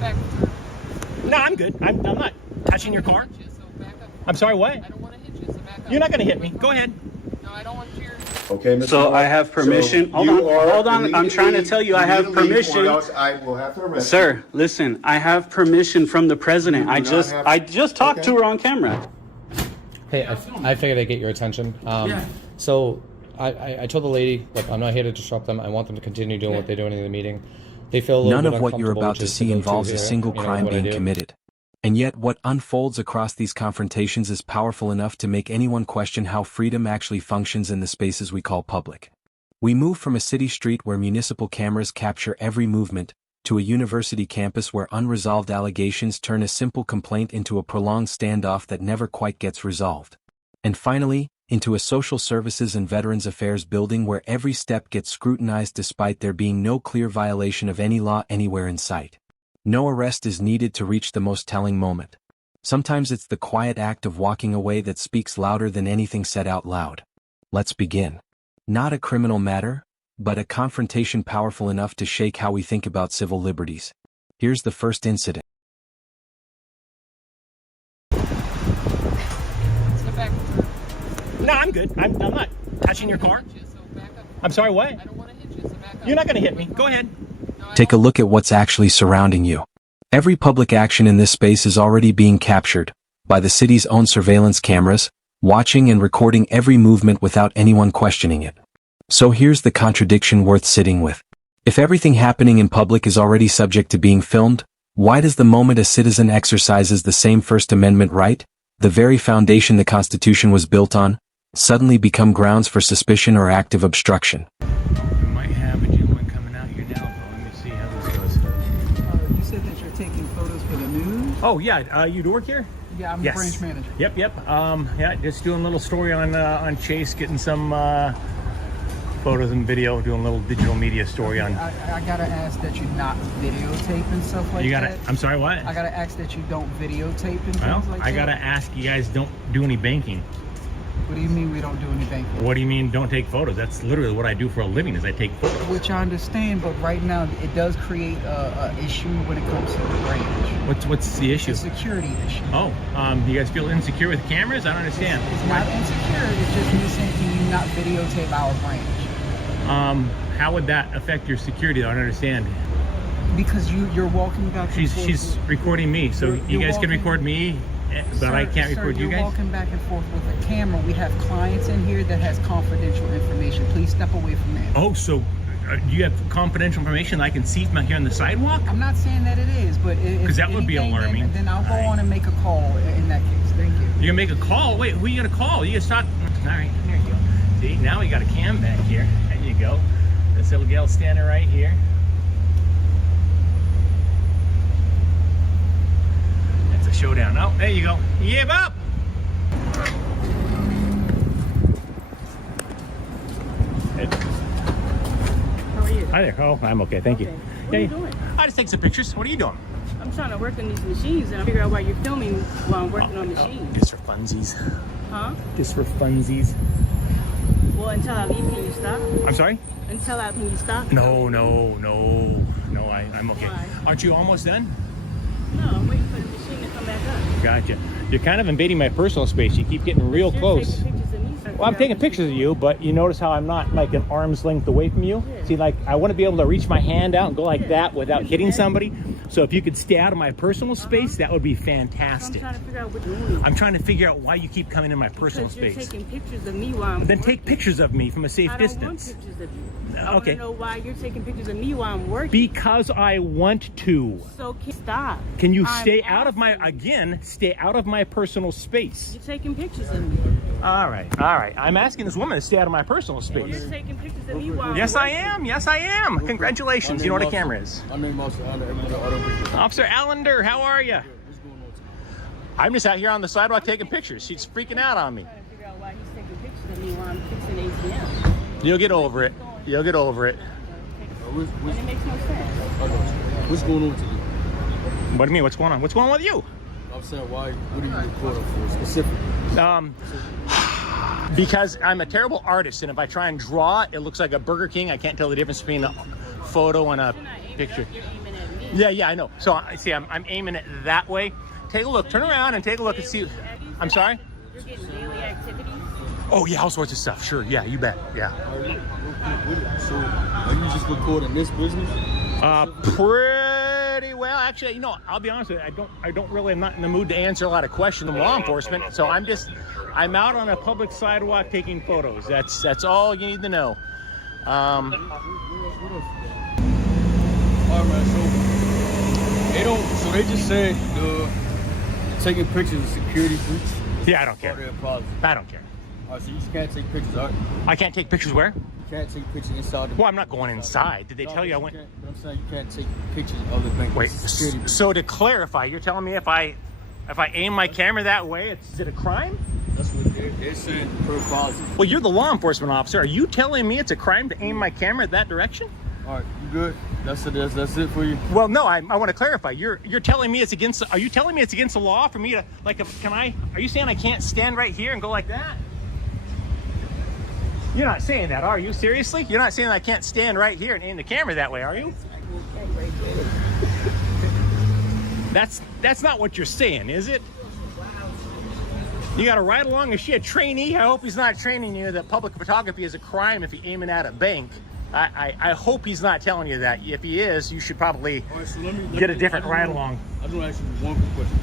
back. No, I'm good. I'm not touching your car. You, so back up. I'm sorry, what? I don't want to hit you, so back up. You're not going to hit me. Go ahead. No, I don't want your... Okay, Mr. So Moore. I have permission. So Hold you on, are hold on. I'm trying to tell you I have need to leave, permission. or else I will have to arrest Sir, listen, I have permission from the president. You do not have- I just talked Okay. to her on camera. Hey, I figured I'd get your attention. So I told the lady, look, I'm not here to disrupt them. I want them to continue doing what they're doing in the meeting. They feel a little None bit of what you're uncomfortable, about which to is see go involves a here, single you know, crime what I being do. committed. And yet what unfolds across these confrontations is powerful enough to make anyone question how freedom actually functions in the spaces we call public. We move from a city street where municipal cameras capture every movement, to a university campus where unresolved allegations turn a simple complaint into a prolonged standoff that never quite gets resolved. And finally, into a social services and veterans affairs building where every step gets scrutinized despite there being no clear violation of any law anywhere in sight. No arrest is needed to reach the most telling moment. Sometimes it's the quiet act of walking away that speaks louder than anything said out loud. Let's begin. Not a criminal matter, but a confrontation powerful enough to shake how we think about civil liberties. Here's the first incident. Let's get back. No, I'm good. I'm not touching your car. You, so back up. I'm sorry, what? I don't want to hit you, so back up. You're not going to hit me. Go ahead. No, I Take a don't- look at what's actually surrounding you. Every public action in this space is already being captured by the city's own surveillance cameras, watching and recording every movement without anyone questioning it. So here's the contradiction worth sitting with. If everything happening in public is already subject to being filmed, why does the moment a citizen exercises the same First Amendment right, the very foundation the Constitution was built on, suddenly become grounds for suspicion or active obstruction? We might have a gentleman coming out here now, but let me see how this goes. You said that you're taking photos for the news? Oh, yeah. You do work here? Yeah, I'm the branch manager. Yep. Yeah, just doing a little story on Chase, getting some photos and video, doing a little digital media story on. I gotta ask that you not videotape and stuff like You gotta. that. I'm sorry, what? I gotta ask that you don't videotape and things Well, like I that. gotta ask you guys, don't do any banking. What do you mean we don't do any banking? What do you mean don't take photos? That's literally what I do for a living, is I take photos. Which I understand, but right now it does create a issue when it comes to the branch. What's the issue? It's a security issue. Oh, you guys feel insecure with cameras? I don't understand. It's not insecure. It's just me saying, can you not videotape our branch? How would that affect your security? I don't understand. Because you're walking back and forth. She's recording me, so You're you guys can walking- record me, but I can't record you You're guys. walking back and forth with a camera. We have clients in here that has confidential information. Please step away from that. Oh, so do you have confidential information I can see from out here on the sidewalk? I'm not saying that it is, but if 'Cause that would be anything, alarming. Then I'll go on and make a call in that case. Thank you. You're gonna make a call? Wait, who are you gonna call? You just talk. All right, here you go. See, now we got a cam back here. There you go. This little gal standing right here. It's a showdown. Oh, there you go. Give up! How are you? Hi there. Oh, I'm okay. Thank you. Okay. What are you doing? I just take some pictures. What are you doing? I'm trying to work on these machines and I figure out why you're filming while I'm working on machines. Just for funsies. Huh? Just for funsies. Well, until I leave, can you stop? I'm sorry? Until I, can you stop? No, I'm okay. Why? Aren't you almost done? No, I'm waiting for the machine to come back up. Gotcha. You're kind of invading my personal space. You keep getting real You're close. taking pictures of me, so I Well, I'm figure out taking what pictures of you're you, but you notice how I'm not like an arm's length away from you? Yeah. See, like, I want to be able to reach my hand out and go like Yeah. that without hitting somebody. So if you could stay out of my personal space, that would be I'm fantastic. trying to figure out what you're doing. I'm trying to figure out why you keep coming in my personal Because you're space. taking pictures of me while I'm Then working. take pictures of me from a safe I don't distance. want pictures of you. I want Okay. to know why you're taking pictures of me while I'm working. Because I want to. So stop. Can you I'm stay out of my, asking. again, stay out of my personal space? You're taking pictures of me. All right. I'm asking this woman to stay out of my personal You're space. taking pictures of me while Yes, I'm I am. Yes, I am. Congratulations. You know what a camera is. My name is Auditor. Officer Allander, how are you? What's going on today? I'm just out here on the sidewalk taking pictures. She's freaking out on me. trying to figure out why he's taking pictures of me while I'm fixing ATM. You'll get over it. You'll get over it. And it makes no sense. What's going on today? What do you mean? What's going on? What's going on with you? I'm saying, what are you recording for specifically? Because I'm a terrible artist, and if I try and draw, it looks like a Burger King. I can't tell the difference between a photo and a You're not aiming picture. Up, you're aiming at me. machine. Yeah, I know. So I see, I'm aiming it that way. Take a look, turn around and take a look and see. I'm sorry? You're getting daily activities. Oh yeah, all sorts of stuff. Sure, yeah, you bet. Yeah. So, are you just recording this business? Pretty well. Actually, you know, I'll be honest with you. I'm not in the mood to answer a lot of questions from law enforcement. So I'm out on a public sidewalk taking photos. That's all you need to know. All right, man. So they just said taking pictures of security breach. Yeah, I don't care. I don't care. All right, so you just can't take pictures, all right? I can't take pictures where? You can't take pictures inside the Well, I'm not going inside. Did they tell you I went? But I'm saying you can't take pictures of the bank. Wait. Security breach. So to clarify, you're telling me if I aim my camera that way, is it a crime? That's what they're saying per policy. Well, you're the law enforcement officer. Are you telling me it's a crime to aim my camera that direction? All right, you good? That's it for you. Well, no, I want to clarify. You're telling me it's against. Are you telling me it's against the law for me to like? Are you saying I can't stand right here and go like that? You're not saying that, are you? Seriously? You're not saying I can't stand right here and aim the camera that way, are you? That's not what you're saying, is it? You got to ride along. Is she a trainee? I hope he's not training you that public photography is a crime if you're aiming at a bank. I hope he's not telling you that. If he is, you should probably get a different ride along. I don't ask you one quick question.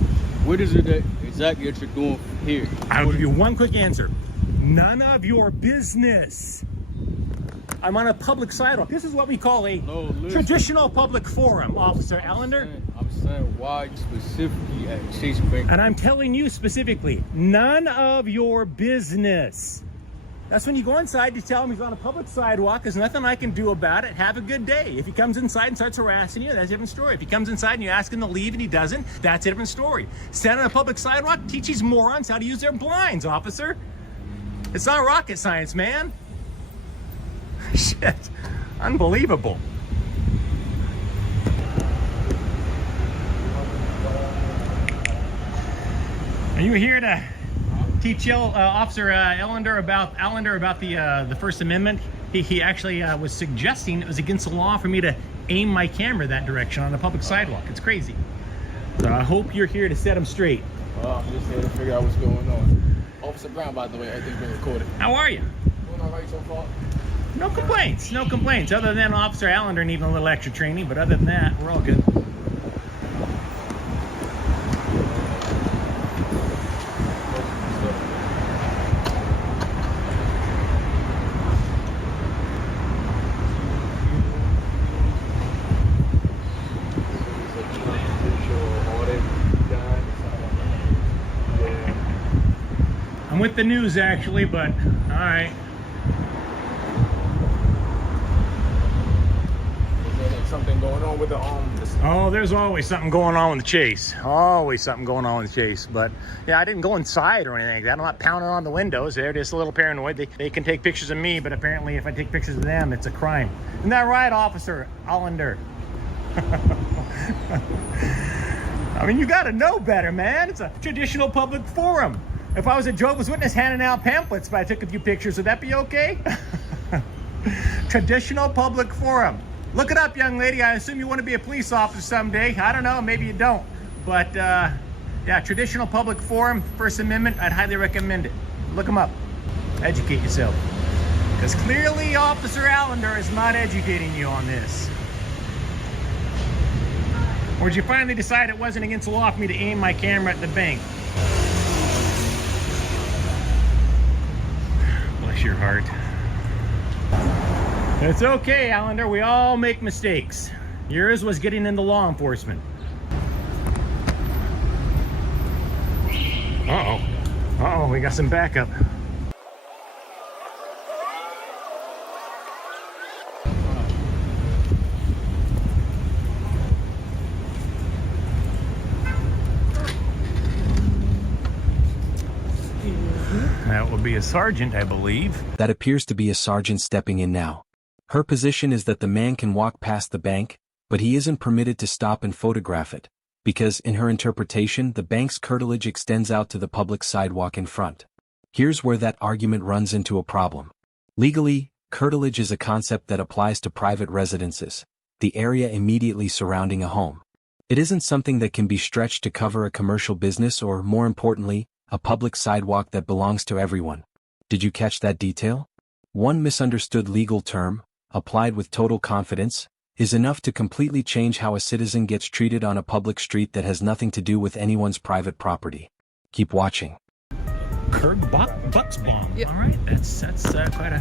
What is it that exactly that you're doing here? I'll give you one quick answer. None of your business. I'm on a public sidewalk. This is what we call a traditional public forum, Officer Allander. I'm saying why specifically at Chase Bank? And I'm telling you specifically, none of your business. That's when you go inside, you tell him he's on a public sidewalk. There's nothing I can do about it. Have a good day. If he comes inside and starts harassing you, that's a different story. If he comes inside and you ask him to leave and he doesn't, that's a different story. Stand on a public sidewalk, teach these morons how to use their blinds, officer. It's not rocket science, man. Shit. Unbelievable. Are you here to teach Officer Allander about the First Amendment? He actually was suggesting it was against the law for me to aim my camera that direction on a public sidewalk. It's crazy. So I hope you're here to set him straight. I'm just here to figure out what's going on. Officer Brown, by the way, everything's been recorded. How are you? Doing all right so far? No complaints, no complaints. Other than Officer Allander needing a little extra training, but other than that, we're all good. I'm with the news actually, but all right. Something going on with the Oh, there's always something going on with the chase. Always something going on with the chase. But yeah, I didn't go inside or anything like that. I'm not pounding on the windows. They're just a little paranoid. They can take pictures of me, but apparently if I take pictures of them, it's a crime. Isn't that right, Officer Allander? I mean, you got to know better, man. It's a traditional public forum. If I was a Jehovah's Witness handing out pamphlets, but I took a few pictures, would that be okay? Traditional public forum. Look it up, young lady. I assume you want to be a police officer someday. I don't know, maybe you don't. But yeah, traditional public forum, First Amendment, I'd highly recommend it. Look them up. Educate yourself. Because clearly Officer Allander is not educating you on this. Or did you finally decide it wasn't against the law for me to aim my camera at the bank? Bless your heart. It's okay, Allander. We all make mistakes. Yours was getting into law enforcement. Uh-oh. Uh-oh, we got some backup. That would be a sergeant, I believe. That appears to be a sergeant stepping in now. Her position is that the man can walk past the bank, but he isn't permitted to stop and photograph it, because in her interpretation the bank's curtilage extends out to the public sidewalk in front. Here's where that argument runs into a problem. Legally, curtilage is a concept that applies to private residences. the area immediately surrounding a home. It isn't something that can be stretched to cover a commercial business or, more importantly, a public sidewalk that belongs to everyone. Did you catch that detail? One misunderstood legal term, applied with total confidence, is enough to completely change how a citizen gets treated on a public street that has nothing to do with anyone's private property. Keep watching. Bucksbaum. Yep. All right, that's quite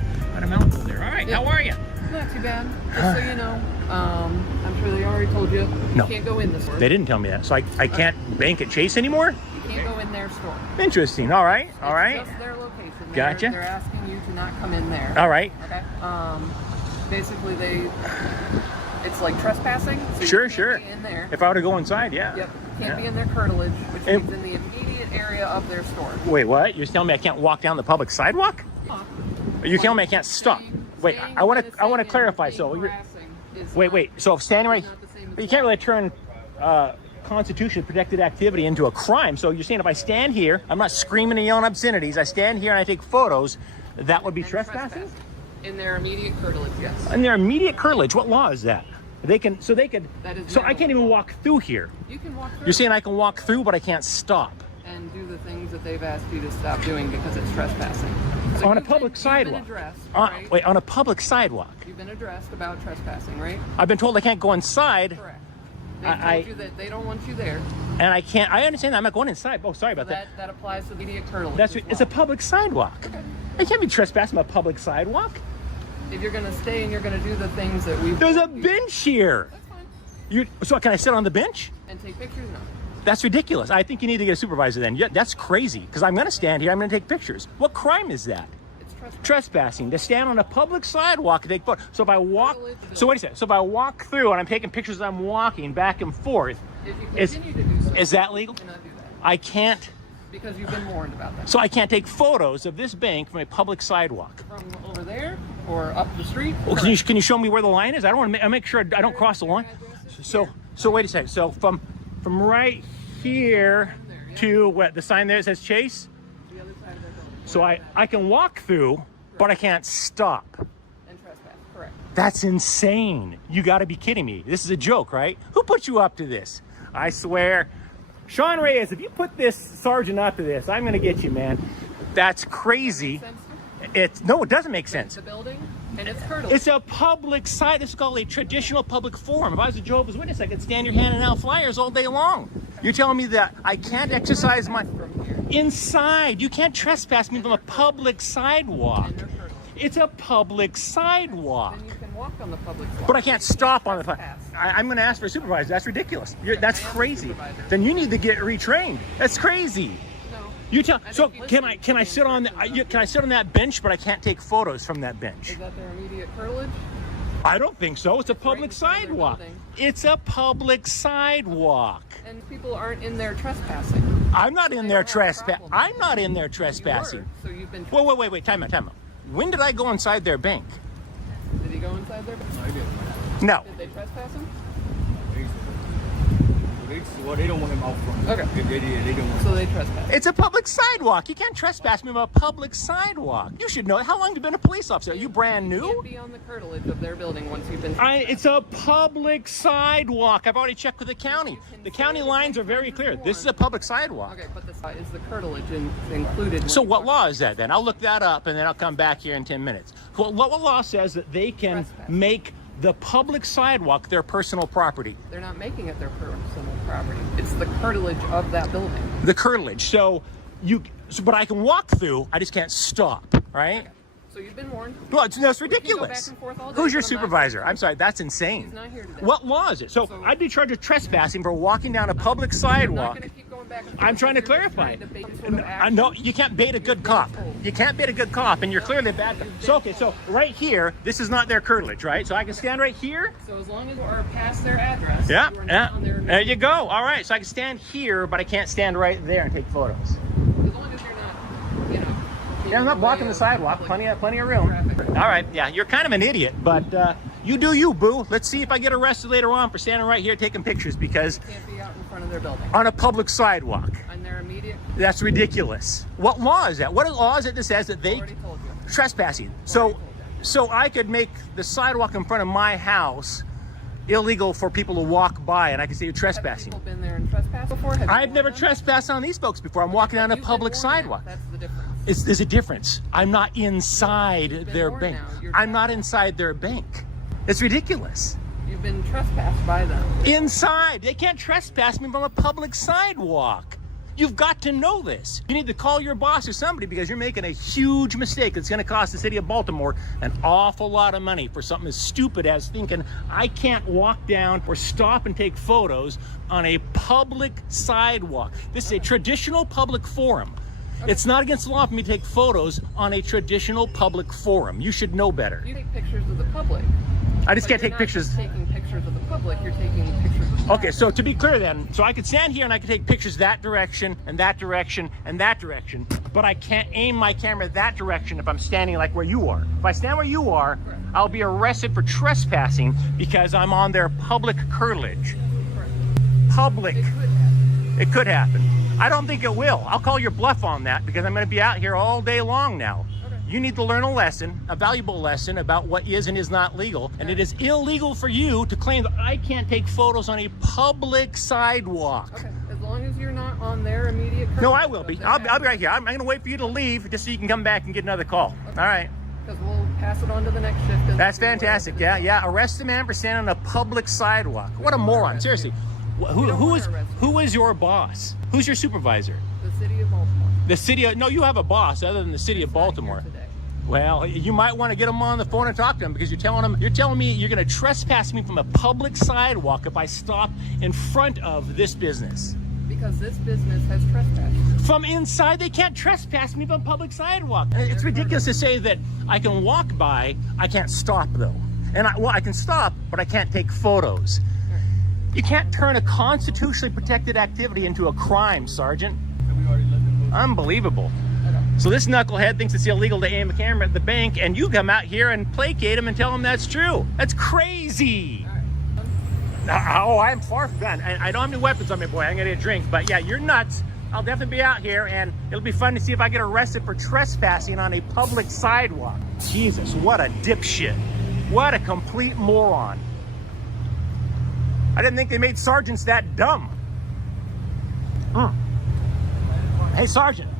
a mouthful there. All right, Yep. how are you? Not too bad. Just so you know, I'm sure they already told you. No. You can't go in the store. They didn't tell me that, so I can't bank at Chase anymore? You can't go in their store. Interesting. All right, all right. It's just their location. Gotcha. They're asking you to not come in there. All right. Okay. Basically, it's like trespassing. So Sure, you can't sure. Be in there. If I were to go inside, yeah. Yep. Can't Yeah. be in their curtilage, which And- means in the immediate area of their store. Wait, what? You're telling me I can't walk down the public sidewalk? You're telling me I can't stop? Wait, I want to clarify. So you're, wait. So if standing right, but you can't really turn Constitution protected activity into a crime. So you're saying if I stand here, I'm not screaming and yelling obscenities. I stand here and I take photos. That would be trespassing? In their immediate curtilage, yes. In their immediate curtilage, what law is that? They can. That is So I now can't even walk through here. You can walk through. You're saying I can walk through, but I can't stop and do the things that they've asked you to stop doing because it's trespassing. So on a you've public been sidewalk. addressed, right? Wait, on a public sidewalk. You've been addressed about trespassing, right? I've been told I can't go inside. Correct. They've I- told you that they don't want you there. And I can't. I understand that. I'm not going inside. Oh, sorry about that. That applies to the immediate curtilage. That's as it's a well. public sidewalk. I can't be trespassing on a public sidewalk. If you're going to stay and you're going to do the things that we've. There's a bench here. That's fine. So can I sit on the bench? And take pictures? No. That's ridiculous. I think you need to get a supervisor then. Yeah, that's crazy. Because I'm going to stand here. I'm going to take pictures. What crime is that? It's trespassing. Trespassing. To stand on a public sidewalk and take photos. So if I walk. So wait a second. So if I walk through and I'm taking pictures as I'm walking back and forth, If you is continue to do so, is that legal? you cannot do that I can't. because you've been warned about that. So I can't take photos of this bank from a public sidewalk. From over there or up the street. Well, can you show me where the line is? I don't want to make sure I don't cross the line. So wait a second. So from right here to what the sign there that says Chase. The other side of their building. So I can walk through, but I can't stop. And trespass. Correct. That's insane. You got to be kidding me. This is a joke, right? Who put you up to this? I swear. Sean Reyes, if you put this sergeant up to this, I'm going to get you, man. That's crazy. It doesn't make sense. The building and it's curtilage. It's a public site. This is called a traditional public forum. If I was a Jehovah's Witness, I could stand here handing out flyers all day long. You're telling me that I can't exercise my inside. You can't trespass me from a public sidewalk. It's a public sidewalk. Then you can walk on the public walk. But I can't stop on the. Trespass. I'm going to ask for a supervisor. That's ridiculous. That's I am a crazy. supervisor. Then you need to get retrained. That's crazy. No. You tell. I So think can listening I to sit on can I sit on that bench? But I can't take photos from that bench. Is that their immediate curtilage? I don't think so. It's a right public in front of their sidewalk. building. It's a public sidewalk. And people aren't in there trespassing. I'm not in They there don't have a trespassing. problem. I'm not in there You trespassing. were, so you've been. Wait. Time out. When did I go inside their bank? Did he go inside there? I did. No. Did they trespass him? Well, they don't want him out front. Okay. If they did, they don't want him. So they trespassed. It's a public sidewalk. You can't trespass me on a public sidewalk. You should know. How long have you been a police officer? Are you brand You new? can't be on the curtilage of their building once you've been. It's a public sidewalk. I've already checked with the county. The county lines are very clear. This is a public sidewalk. Okay, but is the curtilage included? So what law is that then? I'll look that up and then I'll come back here in 10 minutes. What law says that they can Trespass. make the public sidewalk their personal property? They're not making it their personal property. It's the curtilage of that building. The curtilage. But I can walk through, I just can't stop, right? So you've been warned. Well, that's We can go ridiculous. back and forth all day, Who's your but I'm not supervisor? here. I'm sorry, that's insane. He's not here today. What law is it? So I'd be charged with trespassing for walking down a public I'm not sidewalk. going to keep going back and forth. I'm trying to You're just clarify. trying to bait some sort of I action. know you can't bait a good cop. You can't bait a good cop, and you're clearly a bad cop. So okay, so right here, this is not their curtilage, right? So I can stand right here. So as long as you are past their address, Yeah, you are yeah. not on their. There you go. All right, so I can stand here, but I can't stand right there and take photos. As long as you're not, Yeah, I'm not blocking the sidewalk. Plenty of room. All right, yeah, you're kind of an idiot, but you do you, boo. Let's see if I get arrested later on for standing right here taking pictures because Can't be out in front of their building. on a public sidewalk. On their immediate. That's ridiculous. What law is that? What law is it that says that they Already told you. trespassing? So I could make the sidewalk in front of my house illegal for people to walk by, and I can say you're Have trespassing. people been there and trespassed before? Have you I've never warned them? trespassed on these folks before. I'm walking down a You've been public warned now. sidewalk. That's the difference. There's a difference. I'm not inside You've been their warned bank. now. You're I'm not inside their bank. It's ridiculous. You've been trespassed by them. Inside. They can't trespass me from a public sidewalk. You've got to know this. You need to call your boss or somebody because you're making a huge mistake. It's going to cost the city of Baltimore an awful lot of money for something as stupid as thinking I can't walk down or stop and take photos on a public sidewalk. This is a traditional public forum. It's not against the law for me to take photos on a traditional public forum. You should know better. You take pictures of the public. I just But can't you're take not pictures. just taking pictures of the public. You're taking pictures of the Okay, so to be clear then, so I could stand here and I could take pictures that direction and that direction and that direction, but I can't aim my camera that direction if I'm standing like where you are. If I stand where you are, I'll be arrested for trespassing because I'm on their public curtilage. Public. It could happen. It could happen. I don't think it will. I'll call your bluff on that because I'm going to be out here all day long now. You need to learn a lesson, a valuable lesson about what is and is not legal. And it is illegal for you to claim that I can't take photos on a public sidewalk. Okay, as long as you're not on their immediate. No, I will be. I'll be right here. I'm going to wait for you to leave just so you can come back and get another call. All right. Because we'll pass it on to the next shift. And That's see whatever fantastic. it Yeah, is. yeah. Arrest the man for standing on a public sidewalk. What a moron. Seriously. Who is your boss? Who's your supervisor? The city of Baltimore. The city of, no, you have a boss other than the city of Baltimore. Today. Well, you might want to get them on the phone and talk to them because you're telling me you're going to trespass me from a public sidewalk if I stop in front of this business. Because this business has trespassed. From inside, they can't trespass me from a public sidewalk. It's ridiculous to say that I can walk by, I can't stop though. And I can stop, but I can't take photos. You can't turn a constitutionally protected activity into a crime, Sergeant. Unbelievable. So this knucklehead thinks it's illegal to aim a camera at the bank, and you come out here and placate him and tell him that's true. That's crazy. Oh, I'm far from done. I don't have any weapons on me, boy. I'm gonna get a drink, but yeah, you're nuts. I'll definitely be out here, and it'll be fun to see if I get arrested for trespassing on a public sidewalk. Jesus, what a dipshit. What a complete moron. I didn't think they made sergeants that dumb. Hey, Sergeant.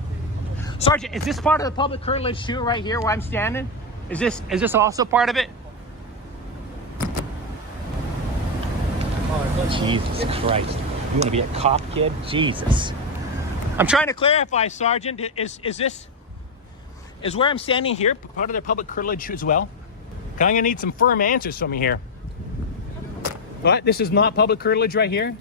Sergeant, is this part of the public curtilage too, right here where I'm standing? Is this also part of it? Jesus Christ. You want to be a cop, kid? Jesus. I'm trying to clarify, Sergeant. Is where I'm standing here part of the public curtilage as well? I'm going to need some firm answers from you here. What? This is not public curtilage right here?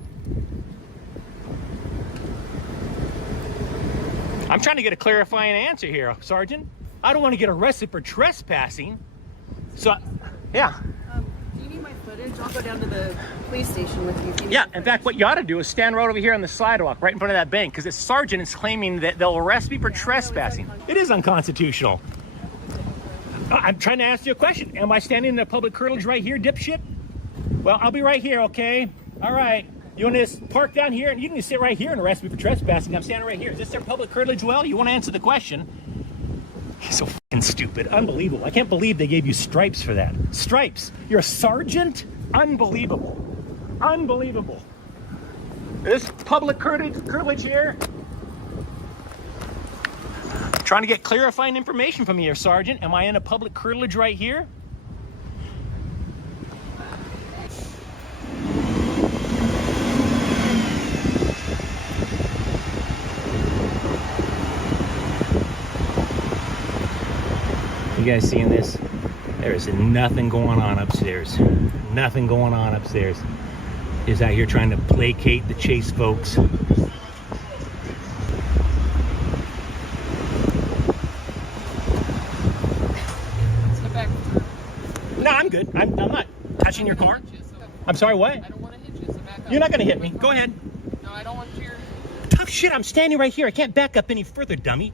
I'm trying to get a clarifying answer here, Sergeant. I don't want to get arrested for trespassing. So, yeah. Do you need my footage? I'll go down to the police station with you. Yeah, in fact, what you ought to do is stand right over here on the sidewalk, right in front of that bank, because this sergeant is claiming that they'll arrest me for trespassing. It is unconstitutional. I'm trying to ask you a question. Am I standing in the public curtilage right here, dipshit? Well, I'll be right here, okay? All right. You want to just park down here, and you can just sit right here and arrest me for trespassing. I'm standing right here. Is this their public curtilage well? You want to answer the question? You're so fucking stupid. Unbelievable. I can't believe they gave you stripes for that. Stripes. You're a sergeant? Unbelievable. Unbelievable. This public curtilage here. Trying to get clarifying information from you, Sergeant. Am I in a public curtilage right here? You guys seeing this? There is nothing going on upstairs. Nothing going on upstairs. Is out here trying to placate the Chase folks. No, I'm good. I'm not touching your car. I'm sorry, what? I don't want to hit you, so back up. You're not gonna hit me. Go ahead. No, I don't want your... Tough shit, I'm standing right here. I can't back up any further, dummy.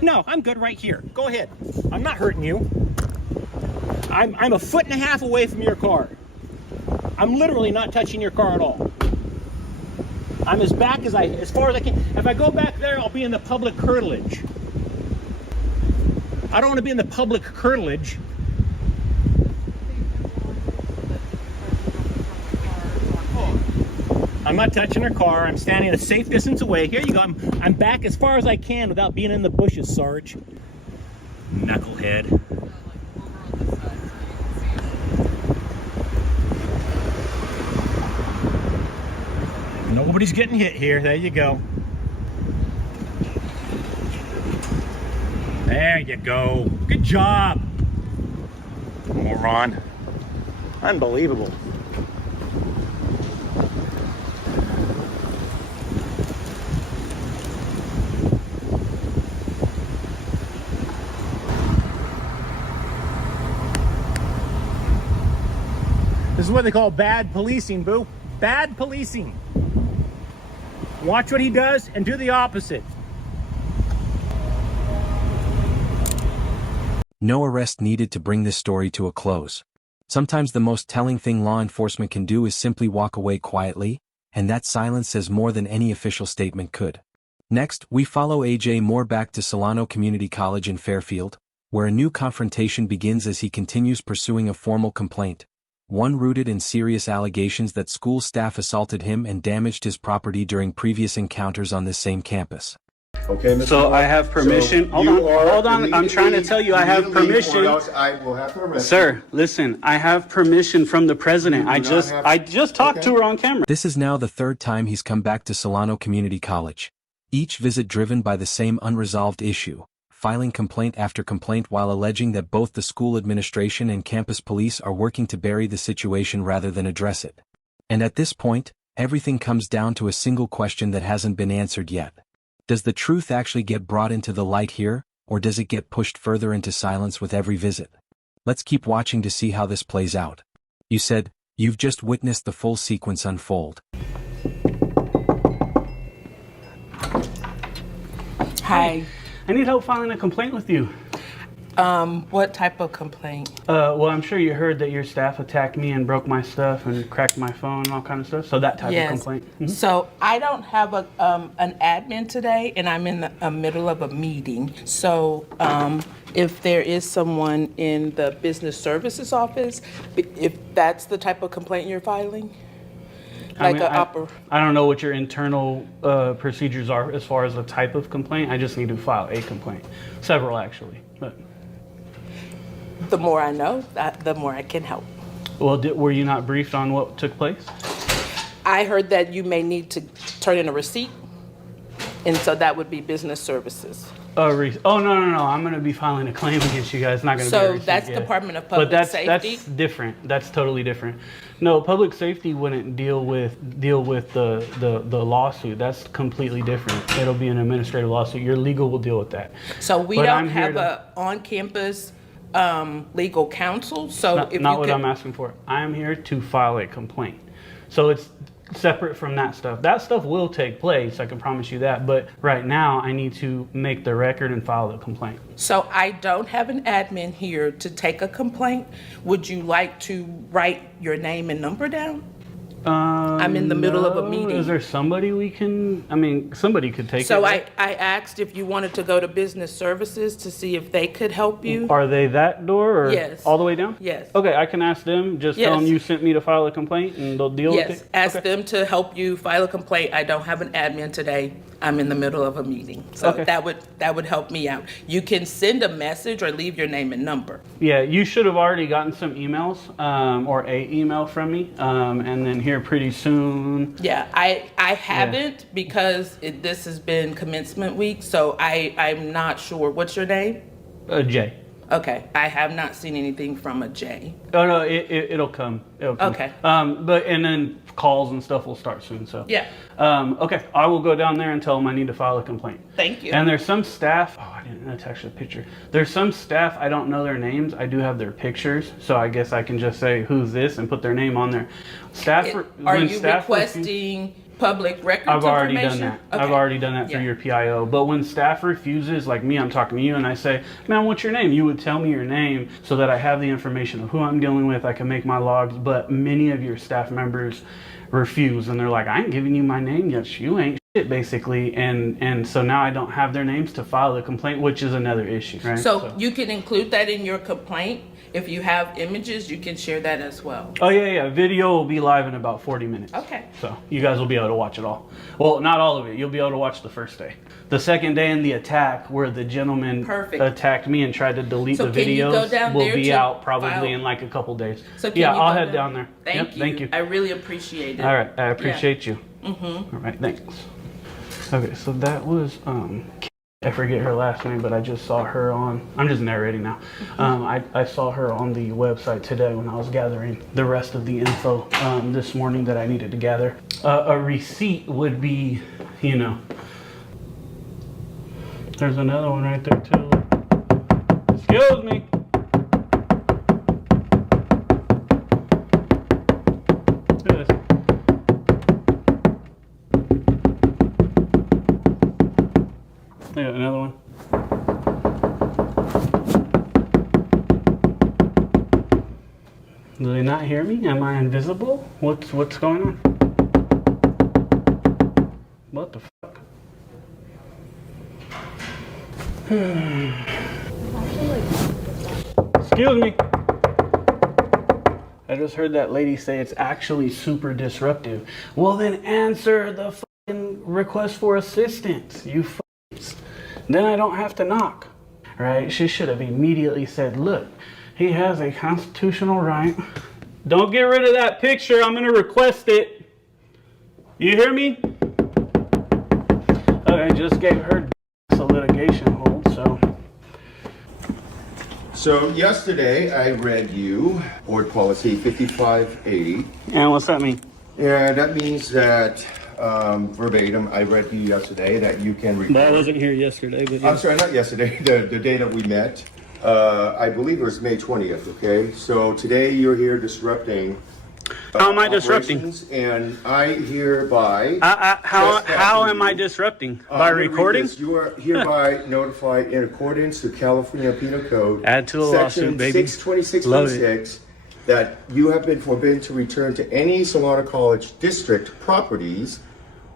No, I'm good right here. Go ahead. I'm not hurting you. I'm a foot and a half away from your car. I'm literally not touching your car at all. I'm as far as I can. If I go back there, I'll be in the public curtilage. I don't want to be in the public curtilage. I'm not touching her car. I'm standing a safe distance away. Here you go. I'm back as far as I can without being in the bushes, Sarge. Knucklehead. Nobody's getting hit here. There you go. There you go. Good job, moron. Unbelievable. This is what they call bad policing, boo. Bad policing. Watch what he does and do the opposite. No arrest needed to bring this story to a close. Sometimes the most telling thing law enforcement can do is simply walk away quietly, and that silence says more than any official statement could. Next, we follow AJ Moore back to Solano Community College in Fairfield, where a new confrontation begins as he continues pursuing a formal complaint, one rooted in serious allegations that school staff assaulted him and damaged his property during previous encounters on this same campus. Okay, Mr. So Moore. I have permission. So Hold you are on. I'm trying to immediately- tell you I have immediately leave, permission. or else I will have to arrest Sir, listen, I have permission from the president. You do not have- I just talked to Okay. her on camera. This is now the third time he's come back to Solano Community College. Each visit driven by the same unresolved issue, filing complaint after complaint while alleging that both the school administration and campus police are working to bury the situation rather than address it. And at this point, everything comes down to a single question that hasn't been answered yet. Does the truth actually get brought into the light here, or does it get pushed further into silence with every visit? Let's keep watching to see how this plays out. You said, you've just witnessed the full sequence unfold. Hi. I need help filing a complaint with you. What type of complaint? Well, I'm sure you heard that your staff attacked me and broke my stuff and cracked my phone and all kind of stuff. So that type of complaint. Mhm. So I don't have an admin today, and I'm in the middle of a meeting. So if there is someone in the business services office, if that's the type of complaint you're filing? I don't know what your internal procedures are as far as the type of complaint. I just need to file a complaint. Several, actually. But. The more I know, the more I can help. Well, were you not briefed on what took place? I heard that you may need to turn in a receipt, and so that would be business services. Oh, no. I'm going to be filing a claim against you guys. It's not going to be a receipt. So that's yet. Department of Public Safety? That's different. That's totally different. No, public safety wouldn't deal with the lawsuit. That's completely different. It'll be an administrative lawsuit. Your legal will deal with that. So we But don't I'm here have to- a on-campus legal counsel, so Not, if not you what could... I'm asking for. I'm here to file a complaint. So it's separate from that stuff. That stuff will take place, I can promise you that. But right now, I need to make the record and file the complaint. So I don't have an admin here to take a complaint. Would you like to write your name and number down? I'm in the middle of a meeting. Is there somebody we can, somebody could take it. So right? I asked if you wanted to go to business services to see if they could help you. Are they that door or Yes. all the way down? Yes. Okay, I can ask them, just tell them Yes. you sent me to file a complaint and they'll deal with Yes, it? ask Okay. them to help you file a complaint. I don't have an admin today. I'm in the middle of a meeting. So Okay. that would help me out. You can send a message or leave your name and number. Yeah, you should have already gotten some emails or a email from me, and then here pretty soon. Yeah, I haven't because this has been commencement week, so I'm not sure. What's your name? Jay. Okay, I have not seen anything from a J. Oh no, it'll come. It'll come. Okay. And then calls and stuff will start soon. So Yeah. Okay, I will go down there and tell them I need to file a complaint. Thank you. And there's some staff. Oh, I didn't attach a picture. There's some staff I don't know their names. I do have their pictures, so I guess I can just say who's this and put their name on there. Staff. Are you requesting public records I've already done information? that. I've already done that through your PIO. But when staff refuses, like me, I'm talking to you and I say, man, what's your name? You would tell me your name so that I have the information of who I'm dealing with. I can make my logs. But many of your staff members refuse and they're like, I ain't giving you my name yet. You ain't. shit, basically, and so now I don't have their names to file a complaint, which is another issue, right? So you can include that in your complaint. If you have images, you can share that as well. Oh yeah, video will be live in about 40 minutes. Okay. So you guys will be able to watch it all. Well, not all of it. You'll be able to watch the first day. The second day in the attack, where the gentleman attacked me and tried to delete the videos, will be out probably in like a couple days. So yeah, I'll head down there. Thank you. Thank you. I really appreciate it. All right, I appreciate you. All right, thanks. Okay, so that was I forget her last name, but I just saw her on, I'm just narrating now. I saw her on the website today when I was gathering the rest of the info this morning that I needed to gather. A receipt would be, you know, there's another one right there too. Excuse me. Look at this. Yeah, another one. Do they not hear me? Am I invisible? What's going on? What the fuck? Excuse me. I just heard that lady say it's actually super disruptive. Well, then answer the fucking request for assistance, you fuckers. Then I don't have to knock, right? She should have immediately said, look, he has a constitutional right. Don't get rid of that picture. I'm going to request it. You hear me? Okay, just gave her a litigation hold, so. So yesterday I read you Board Policy 5580. And what's that mean? Yeah, that means that verbatim, I read you yesterday that you can record. But I wasn't here yesterday. But yeah. I'm sorry, not yesterday, the day that we met. I believe it was May 20th, okay? So today you're here disrupting. How am I disrupting? And I hereby. How am I disrupting? By recording? You are hereby notified in accordance to California Penal Code. Add to the lawsuit, baby. Section 626.6 that you have been forbidden to return to any Solano College district properties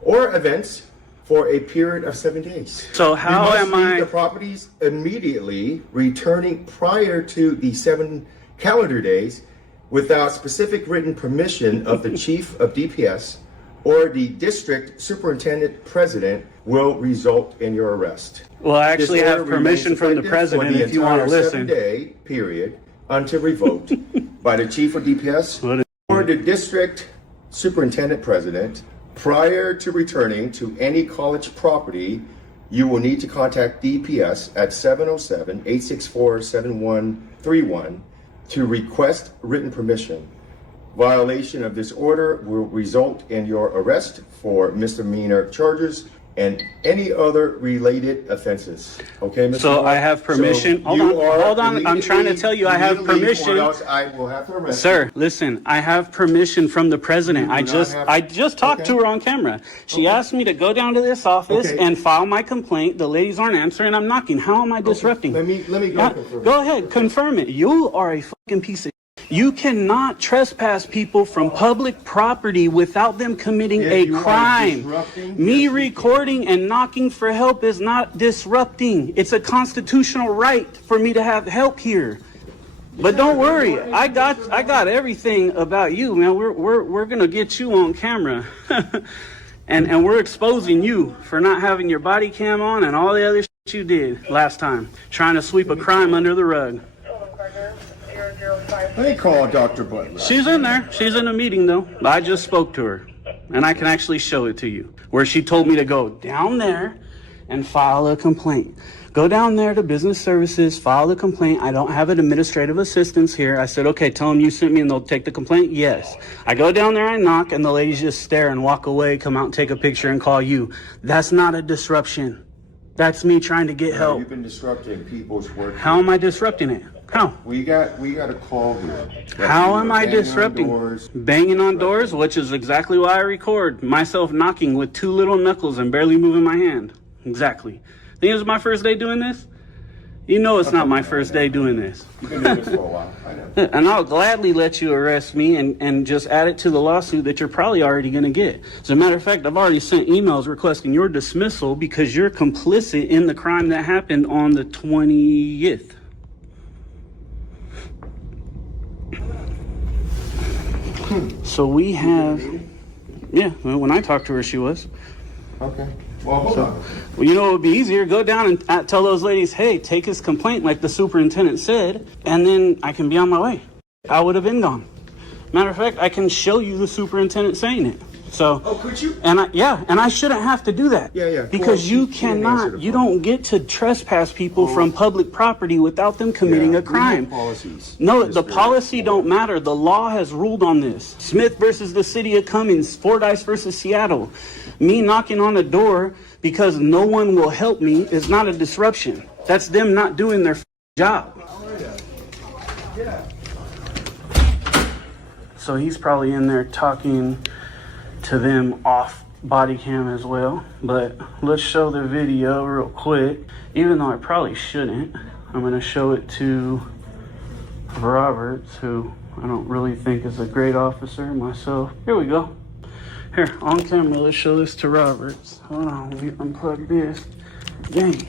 or events for a period of 7 days. So how am I? Leave the properties immediately, returning prior to the 7 calendar days without specific written permission of the chief of DPS or the district superintendent president will result in your arrest. Well, I actually have permission from the president if you want to listen. 7-day period until revoked by the chief of DPS or the district superintendent president. Prior to returning to any college property, you will need to contact DPS at 707-864-7131 to request written permission. Violation of this order will result in your arrest for misdemeanor charges and any other related offenses. Okay, Mr. So Moore? I have permission. So Hold on. I'm trying to tell you I have permission. Or else I will have to arrest Sir, you. listen, I have permission from the president. I just talked to her on camera. She asked me to go down to this office and file my complaint. The ladies aren't answering. I'm knocking. How am I disrupting? Let me go confirm. Go ahead, confirm it. You are a fucking piece of. You cannot trespass people from public property without them committing a crime. Me recording and knocking for help is not disrupting. It's a constitutional right for me to have help here. But don't worry, I got everything about you, man. We're gonna get you on camera, and we're exposing you for not having your body cam on and all the other shit you did last time, trying to sweep a crime under the rug. Let me call Dr. Butler. She's in there. She's in a meeting, though. I just spoke to her, and I can actually show it to you, where she told me to go down there and file a complaint. Go down there to business services, file the complaint. I don't have an administrative assistance here. I said, okay, tell them you sent me and they'll take the complaint. Yes. I go down there, I knock, and the ladies just stare and walk away, come out and take a picture and call you. That's not a disruption. That's me trying to get help. You've been disrupting people's work. How am I disrupting it? How? We got a call here. How am I disrupting? Banging on doors, which is exactly why I record myself knocking with 2 little knuckles and barely moving my hand. Exactly. Think it was my first day doing this? You know it's not my first day doing this. You've been doing this for a while. I know. And I'll gladly let you arrest me and just add it to the lawsuit that you're probably already going to get. As a matter of fact, I've already sent emails requesting your dismissal because you're complicit in the crime that happened on the 20th. So we have, yeah, well, when I talked to her, she was. Okay. Well, hold on. Well, you know, it would be easier. Go down and tell those ladies, hey, take his complaint like the superintendent said, and then I can be on my way. I would have been gone. Matter of fact, I can show you the superintendent saying it. So, Oh, could you? and I shouldn't have to do that. Yeah. Because Well, you she can't answer cannot, the you phone. don't get to trespass people from public property without them committing Yeah, a crime. we have policies. No, It's the very policy don't important. matter. The law has ruled on this. Smith versus the city of Cummings, Fordyce versus Seattle. Me knocking on a door because no one will help me is not a disruption. That's them not doing their job. So he's probably in there talking to them off body cam as well. But let's show the video real quick. Even though I probably shouldn't, I'm gonna show it to Roberts, who I don't really think is a great officer myself. Here we go. Here, on camera, let's show this to Roberts. Hold on, let me unplug this. Dang.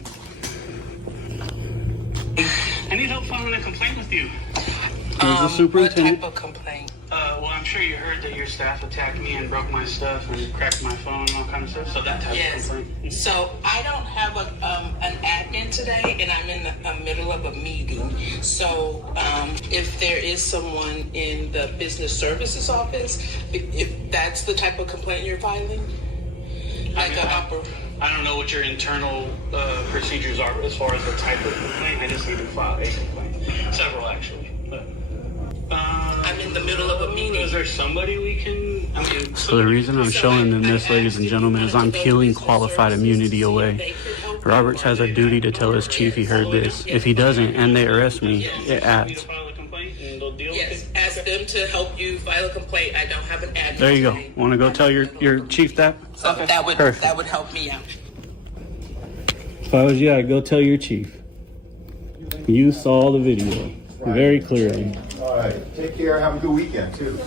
I need help filing a complaint with you. Here's the superintendent. What type of complaint? Well, I'm sure you heard that your staff attacked me and broke my stuff and cracked my phone and all kind of stuff. So that type of complaint. So I don't have an admin today, and I'm in the middle of a meeting. So if there is someone in the business services office, if that's the type of complaint you're filing, like I don't know what your internal procedures are as far as the type of complaint. I just need to file a complaint. Several, actually. But, I'm in the middle of a meeting. Is there somebody we can... So the reason I'm showing them this, ladies and gentlemen, is I'm peeling qualified immunity away. Roberts has a duty to tell his chief he heard this. If he doesn't and they arrest me, it adds. Yes, ask them to help you file a complaint. I don't have an admin. There you go. Want to go tell your chief that? So that would help me out. If I was you, I'd go tell your chief. You saw the video very clearly. All right. Take care. Have a good weekend, too.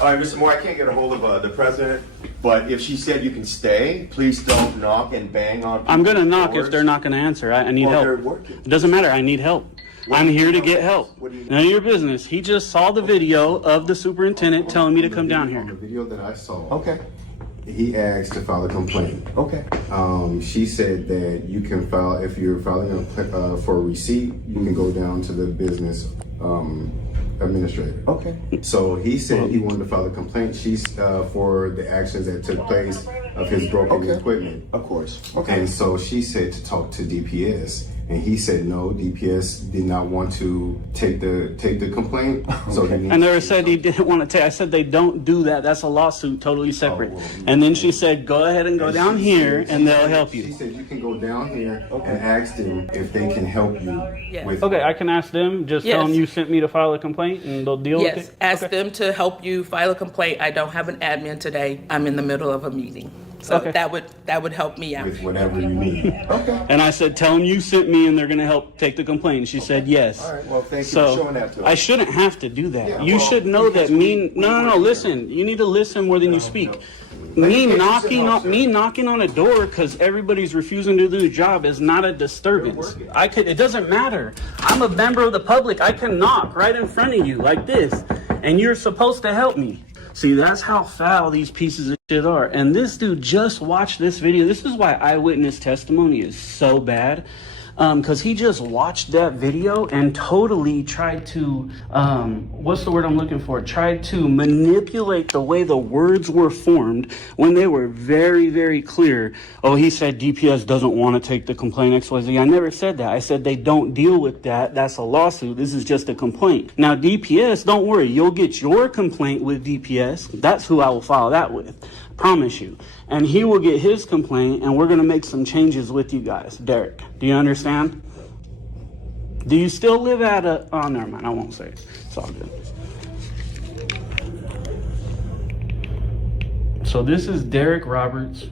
All right, Mr. Moore, I can't get a hold of the president, but if she said you can stay, please don't knock and bang on people's I'm going to knock doors. if they're not going to answer. I need Well, help. they're working. It doesn't matter. I need help. I'm here to get help. What do you None of your business. He just saw the video of the superintendent telling me to come down On here. the video that I saw, Okay. he asked to file a complaint. Okay. She said that you can file, if you're filing for a receipt, you can go down to the business administrator. Okay. So he said he wanted to file a complaint. She's for the actions that took place of his broken equipment. Of course. Okay. And so she said to talk to DPS, and he said no. DPS did not want to take the complaint. So he I never said he didn't want to take. I said they don't do that. That's a lawsuit, totally separate. And then she said, go ahead and go down here, and they'll help She you. said you can go down here and ask them if they can help you with. Okay, I can ask them. Just tell them you sent me to file a complaint, and they'll deal with Yes, it. ask them to help you file a complaint. I don't have an admin today. I'm in the middle of a meeting. So Okay. that would help me out. With whatever you need. Okay. And I said, tell them you sent me, and they're going to help take the complaint. And she said yes. All right. Well, thank you So for showing that to us. I shouldn't have to do that. Yeah, You well, should know that because me. we No. work Listen, you need to listen more than you speak. Me knocking on a door because everybody's refusing to do the job is not a disturbance. It doesn't matter. I'm a member of the public. I can knock right in front of you like this, and you're supposed to help me. See, that's how foul these pieces of shit are. And this dude just watched this video. This is why eyewitness testimony is so bad. Because he just watched that video and totally tried to, what's the word I'm looking for? Tried to manipulate the way the words were formed when they were very, very clear. Oh, he said DPS doesn't want to take the complaint XYZ. I never said that. I said they don't deal with that. That's a lawsuit. This is just a complaint. Now, DPS, don't worry. You'll get your complaint with DPS. That's who I will file that with. Promise you. And he will get his complaint, and we're going to make some changes with you guys. Derek, do you understand? Do you still live at oh, never mind. I won't say it. It's all good. So this is Derek Roberts.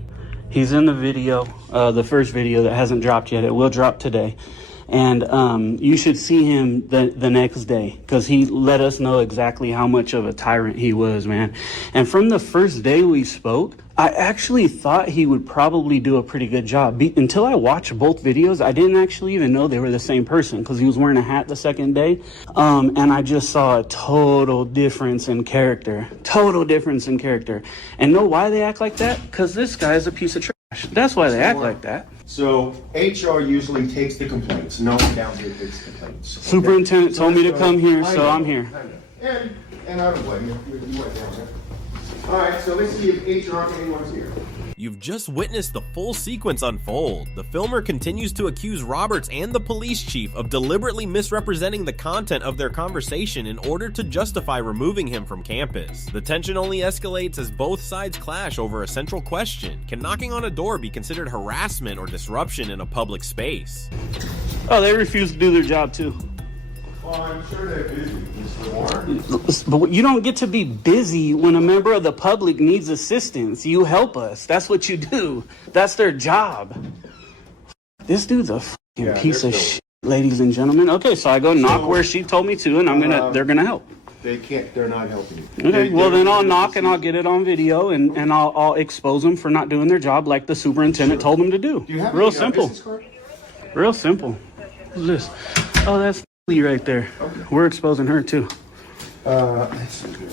He's in the video, the first video that hasn't dropped yet. It will drop today. And you should see him the next day, because he let us know exactly how much of a tyrant he was, man. And from the first day we spoke, I actually thought he would probably do a pretty good job. Until I watched both videos, I didn't actually even know they were the same person, because he was wearing a hat the second day. And I just saw a total difference in character. Total difference in character. And know why they act like that? Because this guy is a piece of trash. That's why they act like that. So HR usually takes the complaints. No one down here takes complaints. Okay? Superintendent told me to come here, so I'm here. And I don't blame you. You went down there. All right, so let's see if HR anyone's here. You've just witnessed the full sequence unfold. The filmer continues to accuse Roberts and the police chief of deliberately misrepresenting the content of their conversation in order to justify removing him from campus. The tension only escalates as both sides clash over a central question. Can knocking on a door be considered harassment or disruption in a public space? Oh, they refuse to do their job too. Well, I'm sure they're busy, Mr. Warren. But you don't get to be busy when a member of the public needs assistance. You help us. That's what you do. That's their job. This dude's a fucking piece of shit, ladies and gentlemen. Okay, so I go knock where she told me to, and they're gonna help. They're not helping you. Okay, well then I'll knock and I'll get it on video, and I'll expose them for not doing their job like the superintendent told them to do. Do you have Real any, simple. business card? Real simple. What's this? Oh, that's right there. Okay. We're exposing her too. Let's see here.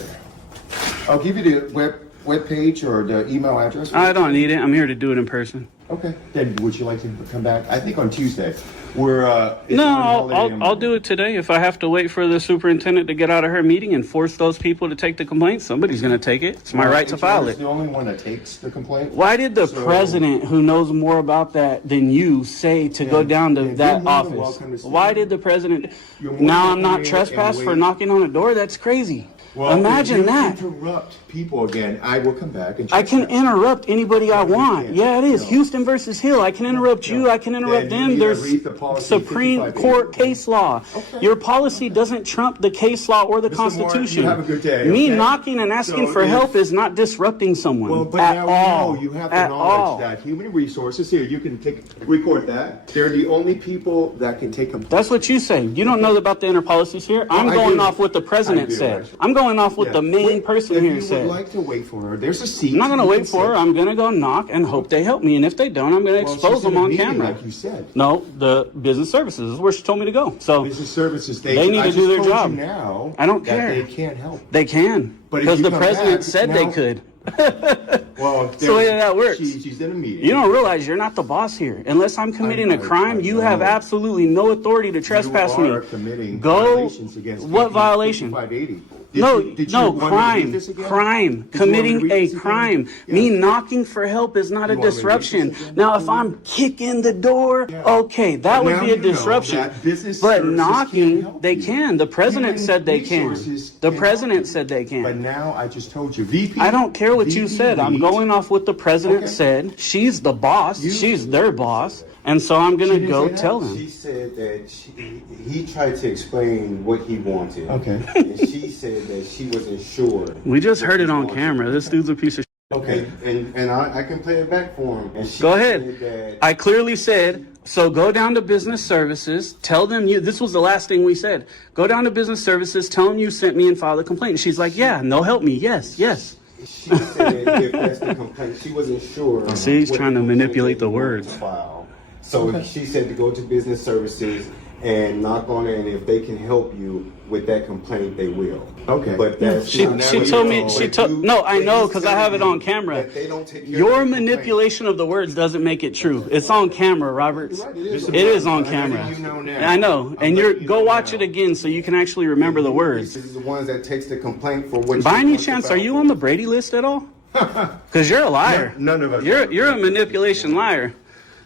I'll give you the web page or the email address. I don't need it. I'm here to do it in person. Okay. Then would you like to come back? I think on Tuesday. I'll do it today. If I have to wait for the superintendent to get out of her meeting and force those people to take the complaint, somebody's going to take it. It's my right to file it. The only one that takes the complaint. Why did the president, who knows more about that than you, say to go down to that office? Why did the president? Now I'm not trespassed for knocking on a door? That's crazy. Well, imagine that. Interrupt people again. I will come back and. I can interrupt anybody I want. Yeah, it is Houston versus Hill. I can interrupt you. I can interrupt them. There's Supreme Court case law. Okay. Your policy doesn't trump the case law or the Constitution. You have a good day. Me knocking and asking for help is not disrupting someone at all. You have the knowledge that human resources here. You can record that. They're the only people that can take complaints. That's what you say. You don't know about the inner policies here. I'm going off what the president said. I'm going off what the main person here said. If you would like to wait for her, there's a seat. I'm not going to wait for her. I'm going to go knock and hope they help me. And if they don't, I'm going to expose them on camera. Like you said. No, the business services is where she told me to go. So business services, they need to do their job. Now, I don't care. They can't help. They can, because the president said they could. Well, that's the way that works. She's in a meeting. You don't realize you're not the boss here. Unless I'm committing a crime, you have absolutely no authority to trespass me. Go. What violation? Crime. Committing a crime. Me knocking for help is not a disruption. Now, if I'm kicking the door, okay, that would be a disruption. But knocking, they can. The president said they can. The president said they can. But now I just told you, VP. I don't care what you said. I'm going off what the president said. She's the boss. She's their boss. And so I'm going to go tell them. She said that he tried to explain what he wanted. Okay. And she said that she wasn't sure. We just heard it on camera. This dude's a piece of shit. Okay. And I can play it back for him. And she go ahead. I clearly said, so go down to business services, tell them this was the last thing we said. Go down to business services, tell them you sent me and file a complaint. And she's like, yeah, and they'll help me. Yes. She said if that's the complaint, she wasn't sure. See, he's trying to manipulate the words. So she said to go to business services and knock on it, and if they can help you with that complaint, they will. Okay. But that's she told me. No, I know because I have it on camera. Your manipulation of the words doesn't make it true. It's on camera, Roberts. It is on camera. I know, and go watch it again so you can actually remember the words. This is the ones that takes the complaint for what. By any chance, are you on the Brady list at all? Because you're a liar. None of us. You're a manipulation liar.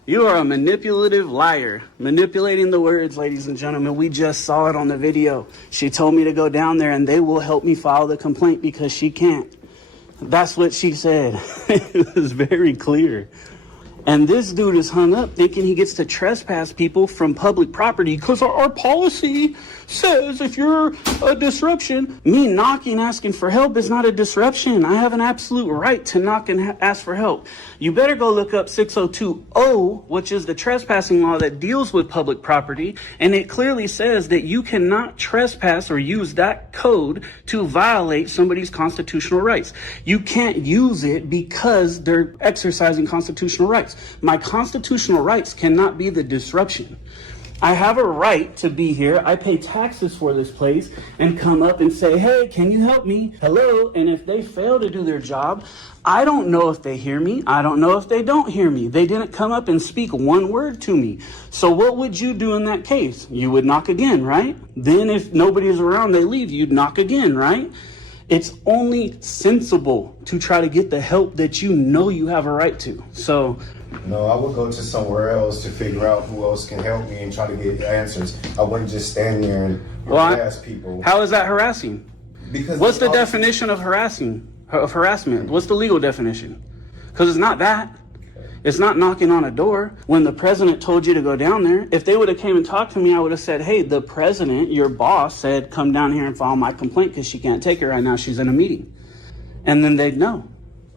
You are a manipulative liar. Manipulating the words, ladies and gentlemen. We just saw it on the video. She told me to go down there and they will help me file the complaint because she can't. That's what she said. It was very clear. And this dude is hung up thinking he gets to trespass people from public property because our policy says if you're a disruption, me knocking, asking for help is not a disruption. I have an absolute right to knock and ask for help. You better go look up 6020, which is the trespassing law that deals with public property. And it clearly says that you cannot trespass or use that code to violate somebody's constitutional rights. You can't use it because they're exercising constitutional rights. My constitutional rights cannot be the disruption. I have a right to be here. I pay taxes for this place and come up and say, hey, can you help me? Hello. And if they fail to do their job, I don't know if they hear me. I don't know if they don't hear me. They didn't come up and speak one word to me. So what would you do in that case? You would knock again, right? Then if nobody's around, they leave, you'd knock again, right? It's only sensible to try to get the help that you know you have a right to. So no, I would go to somewhere else to figure out who else can help me and try to get answers. I wouldn't just stand there and harass people. How is that harassing? Because what's the definition of harassment? What's the legal definition? Because it's not that. It's not knocking on a door. When the president told you to go down there, if they would have came and talked to me, I would have said, hey, the president, your boss, said come down here and file my complaint because she can't take it right now. She's in a meeting. And then they'd know,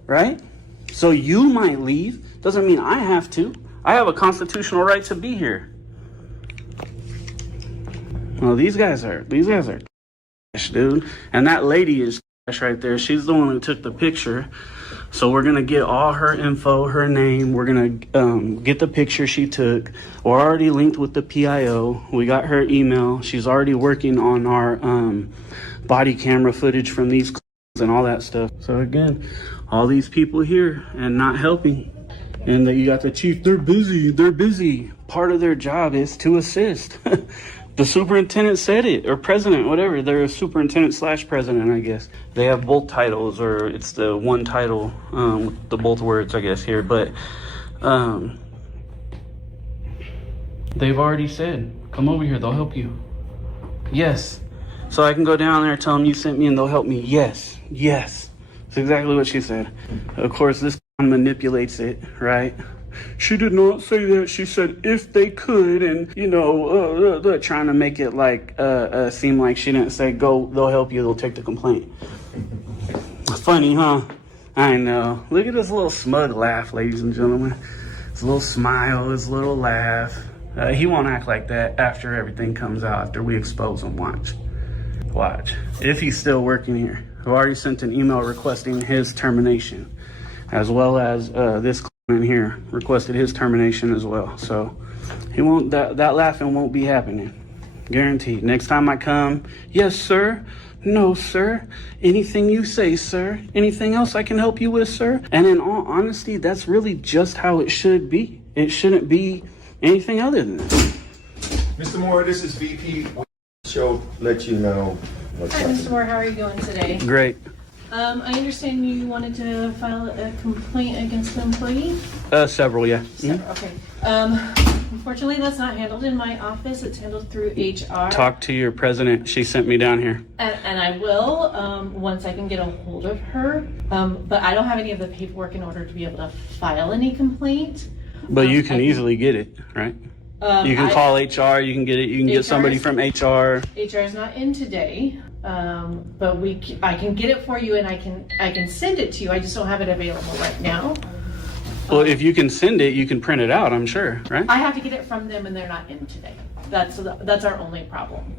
right? So you might leave. Doesn't mean I have to. I have a constitutional right to be here. Well, these guys are trash, dude. And that lady is trash right there. She's the one who took the picture. So we're going to get all her info, her name. We're going to get the picture she took. We're already linked with the PIO. We got her email. She's already working on our body camera footage from these and all that stuff. So again, all these people here and not helping. And you got the chief, they're busy. Part of their job is to assist. The superintendent said it, or president, whatever. They're a superintendent / president, I guess. They have both titles, or it's the one title with the both words, I guess, here. But they've already said, come over here, they'll help you. Yes. So I can go down there and tell them you sent me and they'll help me. Yes. That's exactly what she said. Of course, this manipulates it, right? She did not say that. She said if they could, and trying to make it like seem like she didn't say go. They'll help you. They'll take the complaint. Funny, huh? I know. Look at this little smug laugh, ladies and gentlemen. His little smile, his little laugh. He won't act like that after everything comes out. After we expose him, watch. If he's still working here, I've already sent an email requesting his termination, as well as this in here requested his termination as well. So he won't, that laughing won't be happening, guaranteed. Next time I come, yes sir, no sir, anything you say sir, anything else I can help you with sir. And in all honesty, that's really just how it should be. It shouldn't be anything other than that. Mr. Moore, this is VP. She'll let you know what's Hi, happening. Mr. Moore, how are you doing today? Great. I understand you wanted to file a complaint against the employee? Several, yeah. Several, okay. Unfortunately, that's not handled in my office. It's handled through HR. Talk to your president. She sent me down here. And I will, once I can get a hold of her. But I don't have any of the paperwork in order to be able to file any complaint. But you can easily get it, right? You can call HR, you can get it, you can get somebody from HR. HR is not in today, but I can get it for you and I can send it to you. I just don't have it available right now. Well, if you can send it, you can print it out, I'm sure, right? I have to get it from them and they're not in today. That's our only problem.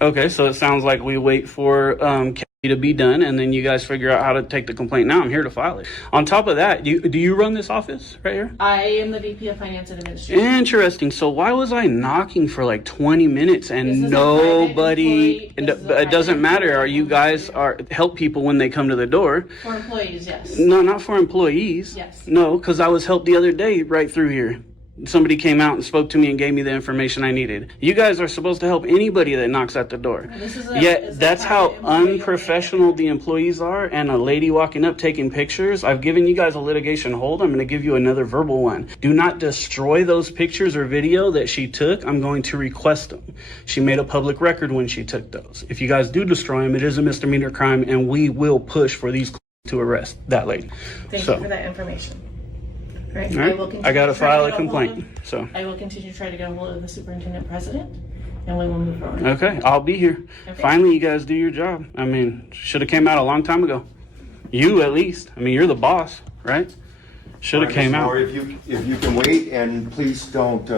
Okay, so it sounds like we wait for Kelly to be done and then you guys figure out how to take the complaint. Now I'm here to file it. On top of that, do you run this office right here? I am the VP of Finance and Administration. Interesting. So why was I knocking for like 20 minutes and nobody, it doesn't matter. Are you guys help people when they come to the door? For employees, yes. No, not for employees. Yes. No, because I was helped the other day right through here. Somebody came out and spoke to me and gave me the information I needed. You guys are supposed to help anybody that knocks at the door. Yet that's how unprofessional the employees are, and a lady walking up taking pictures. I've given you guys a litigation hold. I'm going to give you another verbal one. Do not destroy those pictures or video that she took. I'm going to request them. She made a public record when she took those. If you guys do destroy them, it is a misdemeanor crime, and we will push for these to arrest that lady. Thank you for that information. Right. All right. will continue I got to to try file a get hold complaint. of- So. I will continue to try to get a hold of the superintendent president, and we will move forward. Okay, I'll be here. Okay. Finally, you guys do your job. I mean, should have came out a long time ago. You at least. I mean, you're the boss, right? Should have came out. Or if you can wait, and please don't.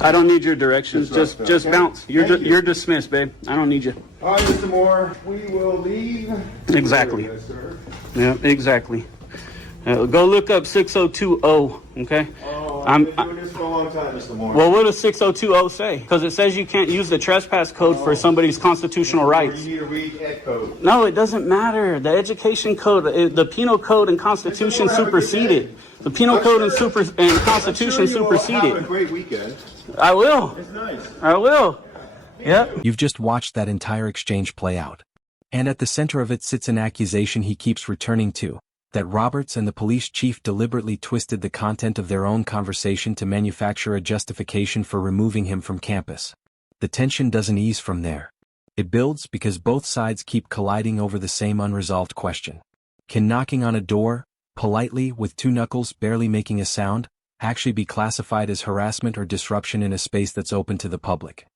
I don't need your directions. Just Okay. bounce. Thank you. You're dismissed, babe. I don't need you. All right, Mr. Moore, we will leave. Exactly. Yes, sir. Yeah, exactly. Go look up 6020. Okay. Oh, I've been doing this for a long time, Mr. Moore. Well, what does 6020 say? Because it says you can't use the trespass code for somebody's constitutional rights. You need to read Ed code. No, it doesn't matter. The education code, the penal code and constitution superseded. The penal code and constitution superseded. Have a great weekend. I will. It's nice. I will. Yep. You've just watched that entire exchange play out. And at the center of it sits an accusation he keeps returning to, that Roberts and the police chief deliberately twisted the content of their own conversation to manufacture a justification for removing him from campus. The tension doesn't ease from there. It builds because both sides keep colliding over the same unresolved question. Can knocking on a door, politely with two knuckles barely making a sound, actually be classified as harassment or disruption in a space that's open to the public?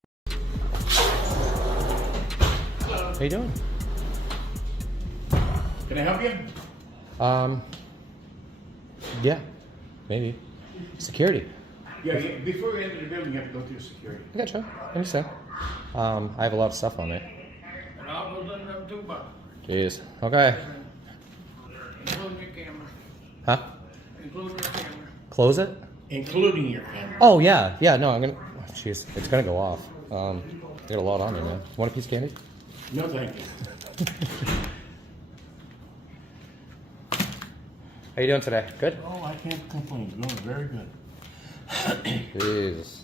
How you doing? Can I help you? Yeah, maybe. Security. Yeah, before you enter the building, you have to go through security. I gotcha. I understand. I have a lot of stuff on me. And I'll go down them too, but Jeez. Okay. including your camera. Huh? Including your camera. Close it? Including your camera. Oh, yeah. Yeah, no, I'm gonna... oh, jeez, it's gonna go off. I got a lot on me, man. Want a piece of candy? No, thank you. How you doing today? Good? Oh, I can't complain. Going very good. Jeez.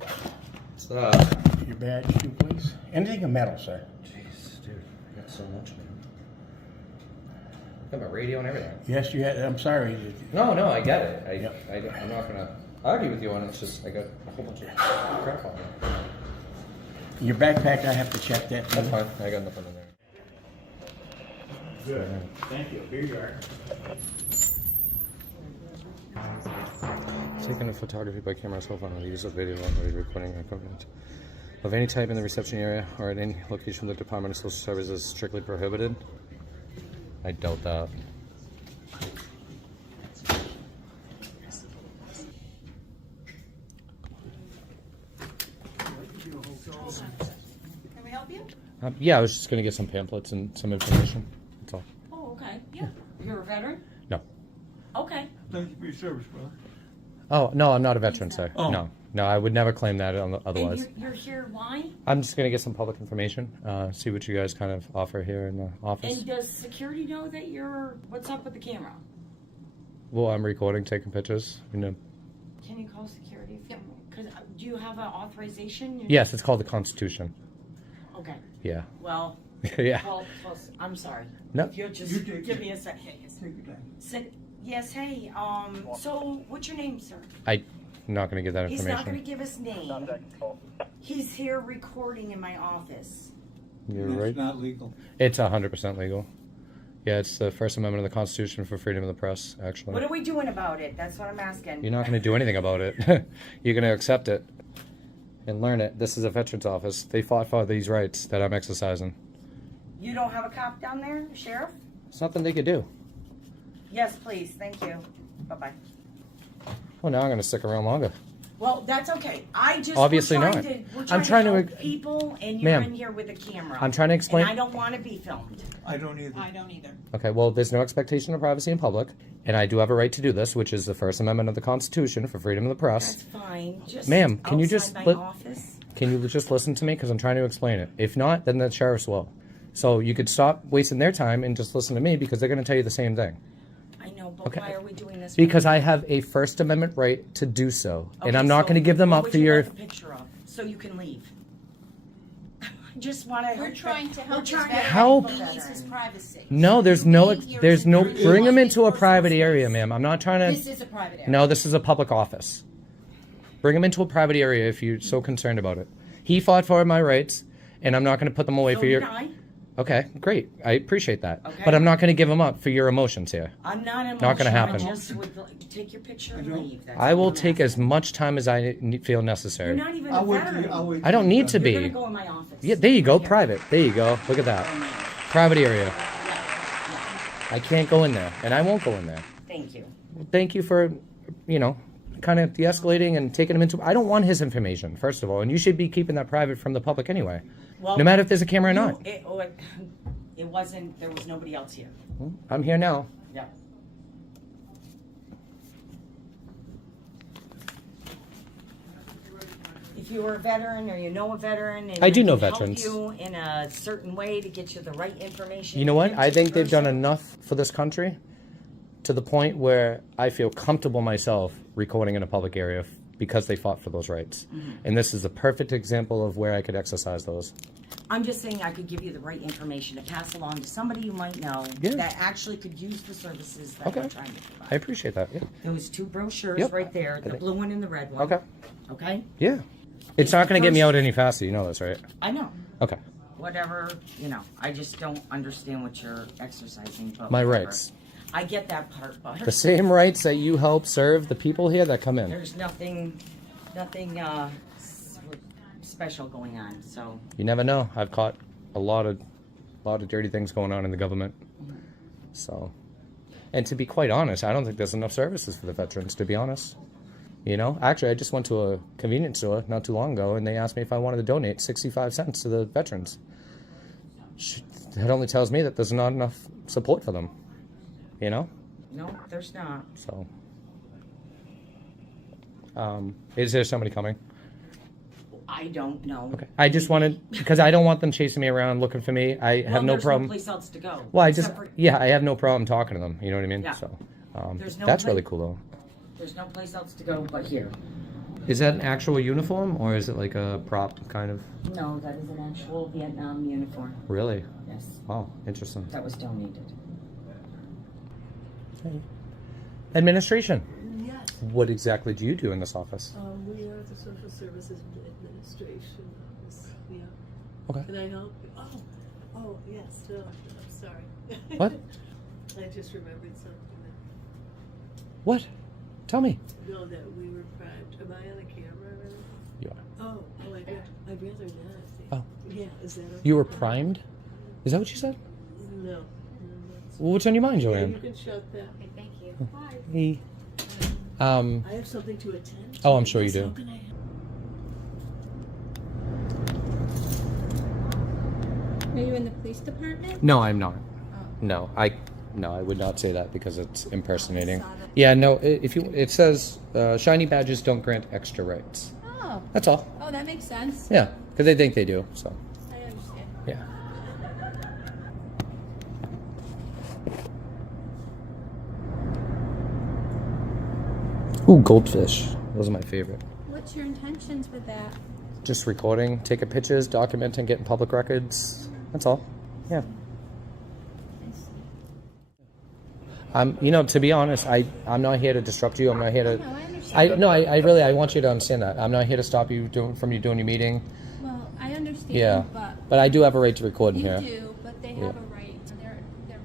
What's up? Your badge, too, please. Anything of metal, sir. Jeez, dude, I got so much, man. I got my radio and everything. Yes, you had. I'm sorry. No, I get it. I'm not gonna argue with you on it. It's just I got a whole bunch of crap on me. Your backpack, I have to check that. That's fine. I got nothing in there. Good. Thank you. Here you are. Taking a photography by camera or cell phone or the use of video or recording equipment of any type in the reception area or at any location of the Department of Social Services is strictly prohibited. I doubt that. Can we help you? Yeah, I was just going to get some pamphlets and some information. That's all. Oh, okay. Yeah. You're a veteran? No. Okay. Thank you for your service, brother. Oh, no, I'm not a veteran, sir. Oh. No, I would never claim that otherwise. And you're here why? I'm just going to get some public information, see what you guys kind of offer here in the office. And does security know that what's up with the camera? Well, I'm recording, taking pictures. You know. Can you call security? Because do you have an authorization? Yes, it's called the Constitution. Okay. Yeah. Well. Yeah. I'm sorry. No. If you'll just give me a second. Take your time. Yes. Hey. So what's your name, sir? I'm not going to give that He's information. not going to give his name. He's here recording in my office. You're right. It's not legal. It's 100% legal. Yeah, it's the First Amendment of the Constitution for freedom of the press, actually. What are we doing about it? That's what I'm asking. You're not going to do anything about it. You're going to accept it and learn it. This is a veterans office. They fought for these rights that I'm exercising. You don't have a cop down there, Sheriff? It's nothing they could do. Yes, please. Thank you. Bye-bye. Well, now I'm going to stick around longer. Well, that's okay. Obviously we're not. I'm trying to help to people, and you're Ma'am, in here with a camera. I'm trying to explain- And I don't want to be filmed. I don't either. I don't either. Okay, well, there's no expectation of privacy in public, and I do have a right to do this, which is the First Amendment of the Constitution for freedom of the press. That's fine. Just Ma'am, can you just outside my office? Can you just listen to me? Because I'm trying to explain it. If not, then the sheriff's will. So you could stop wasting their time and just listen to me because they're going to tell you the same thing. I know, but Okay. why are we doing this? Because I have a First Amendment right to do so, and Okay, I'm not so going to give them what up would for you your. like a picture of, so you can leave. I just want to. We're trying to help We're trying to Help. help. He needs his privacy. No, there's no. Bring them into a private area, ma'am. I'm not trying to. This is a private area. No, this is a public office. Bring him into a private area if you're so concerned about it. He fought for my rights, and I'm not going to put them away So for your. did I. Okay, great. I appreciate that. Okay. But I'm not going to give them up for your emotions here. I'm not emotional. Not gonna happen. I just would like, take your picture and leave. That's I all will I'm take asking. as much time as I feel necessary. You're not even a veteran. I don't need to You're gonna be. go in my office. Yeah, there you go, Right here. private. There you go. Look at that. Private area. I can't go in there, and I won't go in there. Thank you. Thank you for, kind of de-escalating and taking him into. I don't want his information, first of all, and you should be keeping that private from the public anyway. Well, no matter if there's a camera or not. It wasn't. There was nobody else here. I'm here now. Yeah. If you were a veteran or you know a veteran, and I do we know can veterans. help you in a certain way to get you the right information. You know what? to I give think to they've the done person. enough for this country to the point where I feel comfortable myself recording in a public area because they fought for those rights. And this is a perfect example of where I could exercise those. I'm just saying I could give you the right information to pass along to somebody you might know Yeah. that actually could use the services that Okay. we're trying to provide. I appreciate that. Yeah. Those two brochures Yep. right there, the blue one and the red one. Okay. Okay? Yeah. It's not going to get me out any faster. You know this, right? I know. Okay. Whatever, I just don't understand what you're exercising. But My whatever. rights. I get that part, but The same rights that you help serve the people here that come in. there's nothing special going on. So You never know. I've caught a lot of dirty things going on in the government. So, and to be quite honest, I don't think there's enough services for the veterans, to be honest. Actually, I just went to a convenience store not too long ago, and they asked me if I wanted to donate 65 cents to the veterans. That only tells me that there's not enough support for them. no, there's not. So, is there somebody coming? I don't know. Okay. I just wanted, because I don't want them chasing me around looking for me. I have no there's problem. No place else to go. Well, I except for- I have no problem talking to them. You know what I mean? Yeah. So, There's no that's pla- really cool though. There's no place else to go but here. Is that an actual uniform or is it like a prop kind of? No, that is an actual Vietnam uniform. Really? Yes. Wow, interesting. That was donated. Okay. Administration. Yes. What exactly do you do in this office? We are the Social Services Administration office. Yeah. Okay. Can I help you? Oh, yes. No, I'm sorry. What? I just remembered something. What? Tell me. No, that we were primed. Am I on a camera or anything? You are. I'd rather not. Oh. Yeah, is that okay? You were primed? Is that what you said? No. Well, what's on your mind, Yeah, Joanne? you can shut that. Okay, thank you. Bye. Hey. I have something to attend to. Oh, I'm sure you Yes, do. how can I help? Are you in the police department? No, I'm not. No, I would not say that because it's impersonating. Yeah, no. It says shiny badges don't grant extra rights. Oh. That's all. Oh, that makes sense. Yeah, because they think they do. So I understand. yeah. Ooh, goldfish. Those are my favorite. What's your intentions with that? Just recording, taking pictures, documenting, getting public records. That's all. Yeah. To be honest, I'm not here to disrupt you. I'm not here to. No, I understand. I want you to understand that. I'm not here to stop you from you doing your meeting. Well, I understand, Yeah. but But I do have a right to record in you here. do, but they have a right to their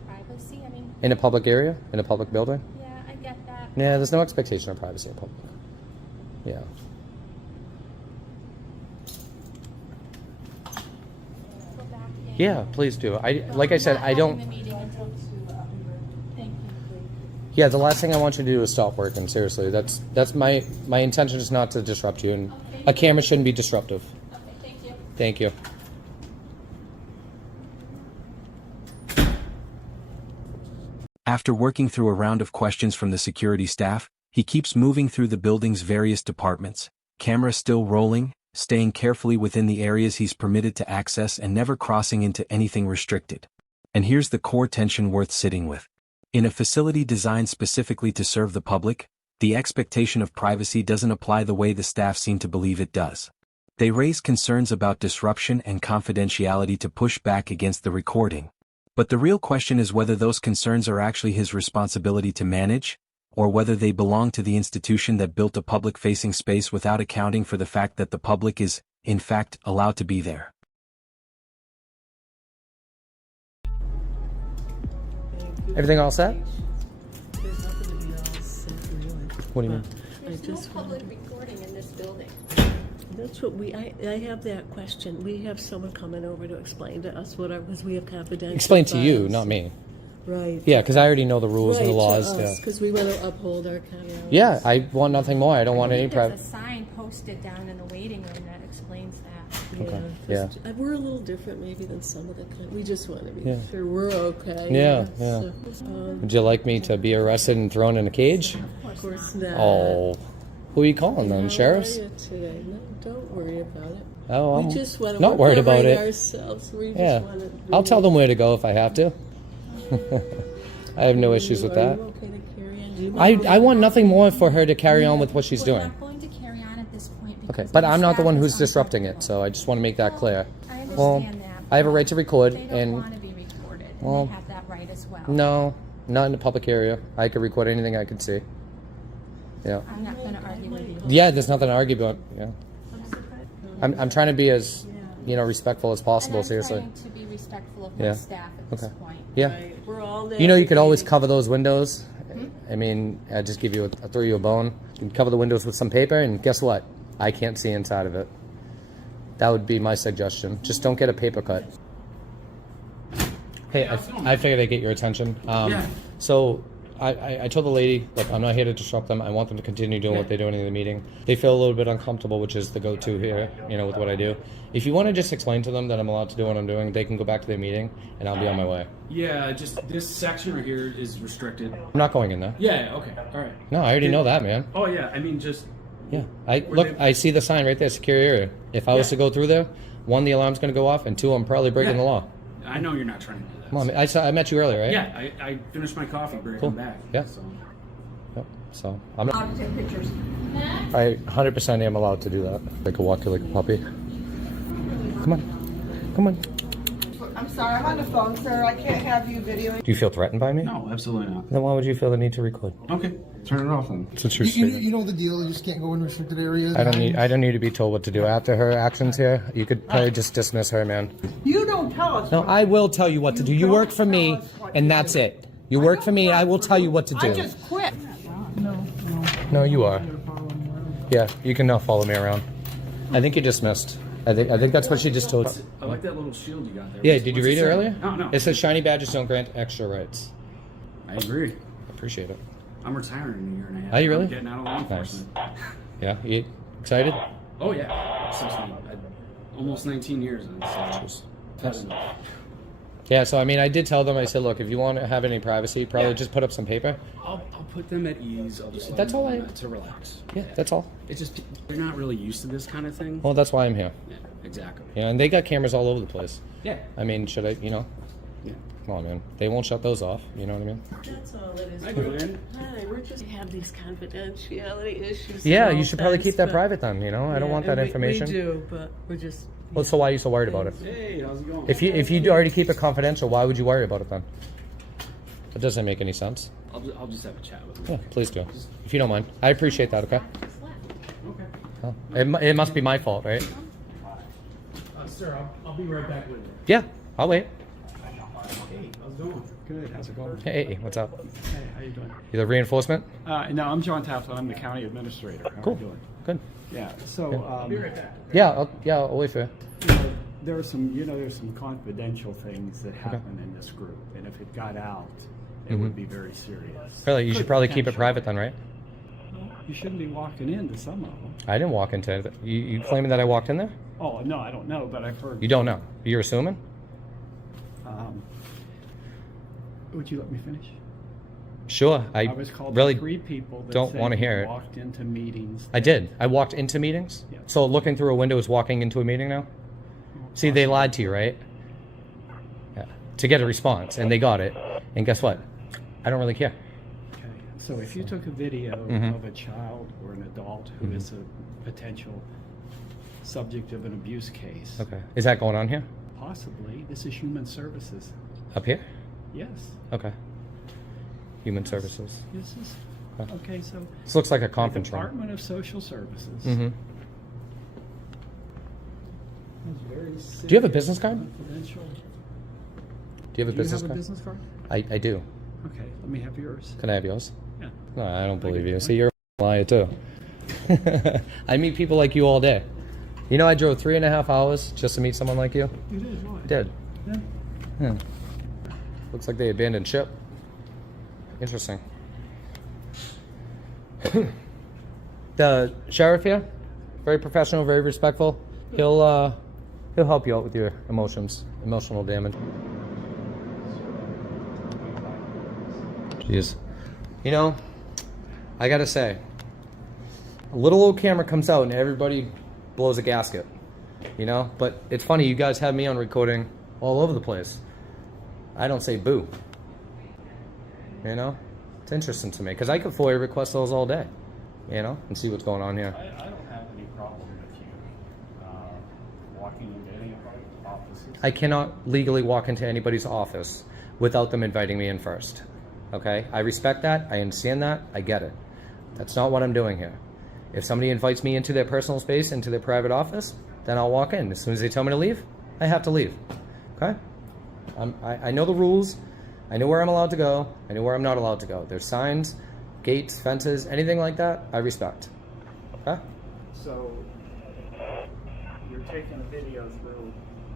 privacy. I mean, In a public area, in a public building. yeah, I get that. Yeah, there's no expectation of privacy in public. Yeah. Go back in. Yeah, please do. Like I I'm said, not I don't. having the meeting until 2. Thank you. Yeah, the last thing I want you to do is stop working. Seriously, that's my intention is not to disrupt you, and a camera shouldn't be disruptive. Okay, thank you. Thank you. After working through a round of questions from the security staff, he keeps moving through the building's various departments, camera still rolling, staying carefully within the areas he's permitted to access and never crossing into anything restricted. And here's the core tension worth sitting with. In a facility designed specifically to serve the public, the expectation of privacy doesn't apply the way the staff seem to believe it does. They raise concerns about disruption and confidentiality to push back against the recording. But the real question is whether those concerns are actually his responsibility to manage, or whether they belong to the institution that built a public-facing space without accounting for the fact that the public is, in fact, allowed to be there. Everything all set? There's nothing to be all set, really. What do you mean? There's no public recording in this building. That's what I have that question. We have someone coming over to explain to us because we have confidential Explain to you, files. not me. Right. Yeah, because I already know the rules and the laws. Because we want to uphold our confidentiality. Yeah, I want nothing more. I don't want any private. There's a sign posted down in the waiting room that explains that. Okay. Yeah. Yeah. We're a little different maybe than some of the we just want to be Yeah. sure we're okay. Yeah, So, Would you like me to be arrested and thrown in a cage? of course not. Oh, who are you calling then? Sheriffs? How are you today? No, don't worry about it. Oh, I'm we just want to not worried about it. ourselves. We Yeah, just want to I'll tell them where to go if I have to. I have no issues with that. Are you okay to carry on? Do you I want nothing more for her to carry on with what she's We're doing. not going to carry on at this point. Okay, because but the I'm not the staff one is who's disrupting it, uncomfortable. so I just want to make that clear. I understand Well, that. I have a right to record, They don't and want to be recorded, and well, they have that right as well. no, not in the public area. I could record anything I could see. Yeah. I'm not going to argue with you. Yeah, there's nothing to argue about. Yeah. I'm trying to be as respectful as possible. And I'm Seriously. trying to be respectful of Yeah. my staff at this Okay. point. Yeah. We're all You could always cover those windows. I mean, I just give you I throw you a bone. You can cover the windows with some paper, and guess what? I can't see inside of it. That would be my suggestion. Just don't get a paper cut. Hey, I figured I'd get your attention. So I told the lady, look, I'm not here to disrupt them. I want them to continue doing what they're doing in the meeting. They feel a little bit uncomfortable, which is the go-to here, with what I do. If you want to just explain to them that I'm allowed to do what I'm doing, they can go back to their meeting, and I'll be on my way. Yeah, just this section right here is restricted. I'm not going in there. Yeah, okay, all right. No, I already know that, man. Oh, yeah, I mean, just... Yeah, I see the sign right there, secure area. If I was to go through there, one, the alarm's going to go off, and two, I'm probably breaking the law. I know you're not trying to do that. Come on, I met you earlier, right? Yeah, I finished my coffee break. Cool. I'm back. Yeah. So. Yep. So I'm not. I'll take pictures. I 100% am allowed to do that. I could walk you like a puppy. Come on, come on. I'm sorry, I'm on the phone, sir. I can't have you videoing. Do you feel threatened by me? No, absolutely not. Then why would you feel the need to record? Okay, turn it off then. It's a true You statement. know the deal. You just can't go in restricted areas. I don't need to be told what to do after her actions here. You could probably just dismiss her, man. You don't tell us. No, I will tell you what to do. You work for me, and that's it. You work for me. I will tell you what to do. I just quit. No, you are. Yeah, you can now follow me around. I think you're dismissed. I think that's what she just told. I like that little shield you got there. Yeah, did you read it earlier? No. It says shiny badges don't grant extra rights. I agree. Appreciate it. I'm retiring in a year and a half. Are you really? I'm getting out of law enforcement. Yeah, you excited? Oh, yeah. Since almost 19 years. So, Yeah, so I mean, I did tell them, I said, look, if you want to have any privacy, probably just put up some paper. I'll put them at ease. I'll just let That's them all know to relax. Yeah, that's all. It's just, they're not really used to this kind of thing. Well, that's why I'm here. Yeah, exactly. Yeah, and they got cameras all over the place. Yeah. I mean, should I, Yeah. Come on, man. They won't shut those off. You know what I mean? That's all it is. I do, man. Hi, we're just have these confidentiality issues. Yeah, and you all should probably things, keep that but- private then, I don't want that and information. We do, but we're just. Well, so why are you so worried about it? Hey, how's it going? If you already keep it confidential, why would you worry about it then? It doesn't make any sense. I'll just have a chat with them. Yeah, please do. If you don't mind. I appreciate that, okay? Okay. Oh, it must be my fault, right? Sir, I'll be right back with you. Yeah, I'll wait. Hey, how's it going? Good, how's it going? Hey, what's up? Hey, how you doing? You the reinforcement? No, I'm John Taft. I'm the county administrator. How Cool. are you doing? Good. Yeah, so, Yeah, I'll wait for you. there are some confidential things that happen in this group, and if it got out, it would be very serious. Really, you should Could probably keep it potentially. private then, right? You shouldn't be walking into some of them. I didn't walk into it. You claiming that I walked in there? Oh, no, I don't know, but I've heard. You don't know. You're assuming? Would you let me finish? Sure. I was called really to 3 people that don't said want to you hear it. walked into meetings. I did. I walked into meetings. Yeah. So looking through a window is walking into a meeting now? See, they lied to you, right? Yeah. To get a response, and they got it. And guess what? I don't really care. Okay, so if you took a video Mhm. of a child or an adult who is a potential subject of an abuse case, Okay. Is that going on here? possibly, this is human services. Up here? Yes, Okay. Human Services. this is, Okay. okay, so. This looks like a the conference room. Department of Social Services. Mm-hmm. has very Do you have a business card? confidential- Do you have a business Do you have card? a business card? I do. Okay, let me have yours. Can I have yours? Yeah. No, I don't believe you. See, you're a liar too. I meet people like you all day. You know, I drove 3.5 hours just to meet someone like you. You did? Why? Did. Yeah. Hmm. Looks like they abandoned ship. Interesting. The sheriff here, very professional, very respectful. He'll help you out with your emotional damage. Jeez. You know, I gotta say, a little old camera comes out and everybody blows a gasket. You know, but it's funny, you guys have me on recording all over the place. I don't say boo. You know? It's interesting to me, because I could FOIA request those all day, you know, and see what's going on here. I don't have any problem with you walking into any of our offices. I cannot legally walk into anybody's office without them inviting me in first. Okay? I respect that. I understand that. I get it. That's not what I'm doing here. If somebody invites me into their personal space, into their private office, then I'll walk in. As soon as they tell me to leave, I have to leave. Okay? I know the rules. I know where I'm allowed to go. I know where I'm not allowed to go. There's signs, gates, fences, anything like that, I respect. Okay? So, you're taking a video through,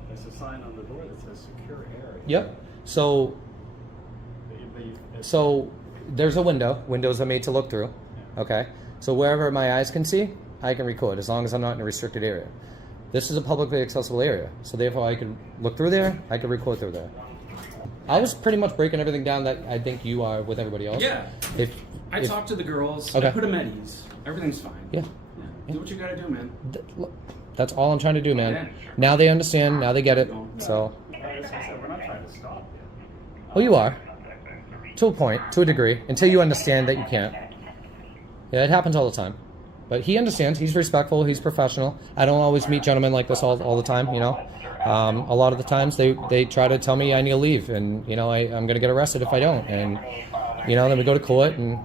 there's a sign on the door that says secure area. Yep. So there's a window. Windows are made to look through. Okay? So wherever my eyes can see, I can record, as long as I'm not in a restricted area. This is a publicly accessible area, so therefore I can look through there, I can record through there. I was pretty much breaking everything down that I think you are with everybody else. Yeah. I talked to the girls. Okay. I put them at ease. Everything's fine. Yeah. Do what you gotta do, man. That's all I'm trying to do, man. Yeah. Now they understand, now they get it, so. We're not trying to stop you. Well, you are. To a point, to a degree, until you understand that you can't. Yeah, it happens all the time. But he understands, he's respectful, he's professional. I don't always meet gentlemen like this all the time, you know. A lot of the times they try to tell me I need to leave, and, you know, I'm going to get arrested if I don't. And, you know, then we go to court and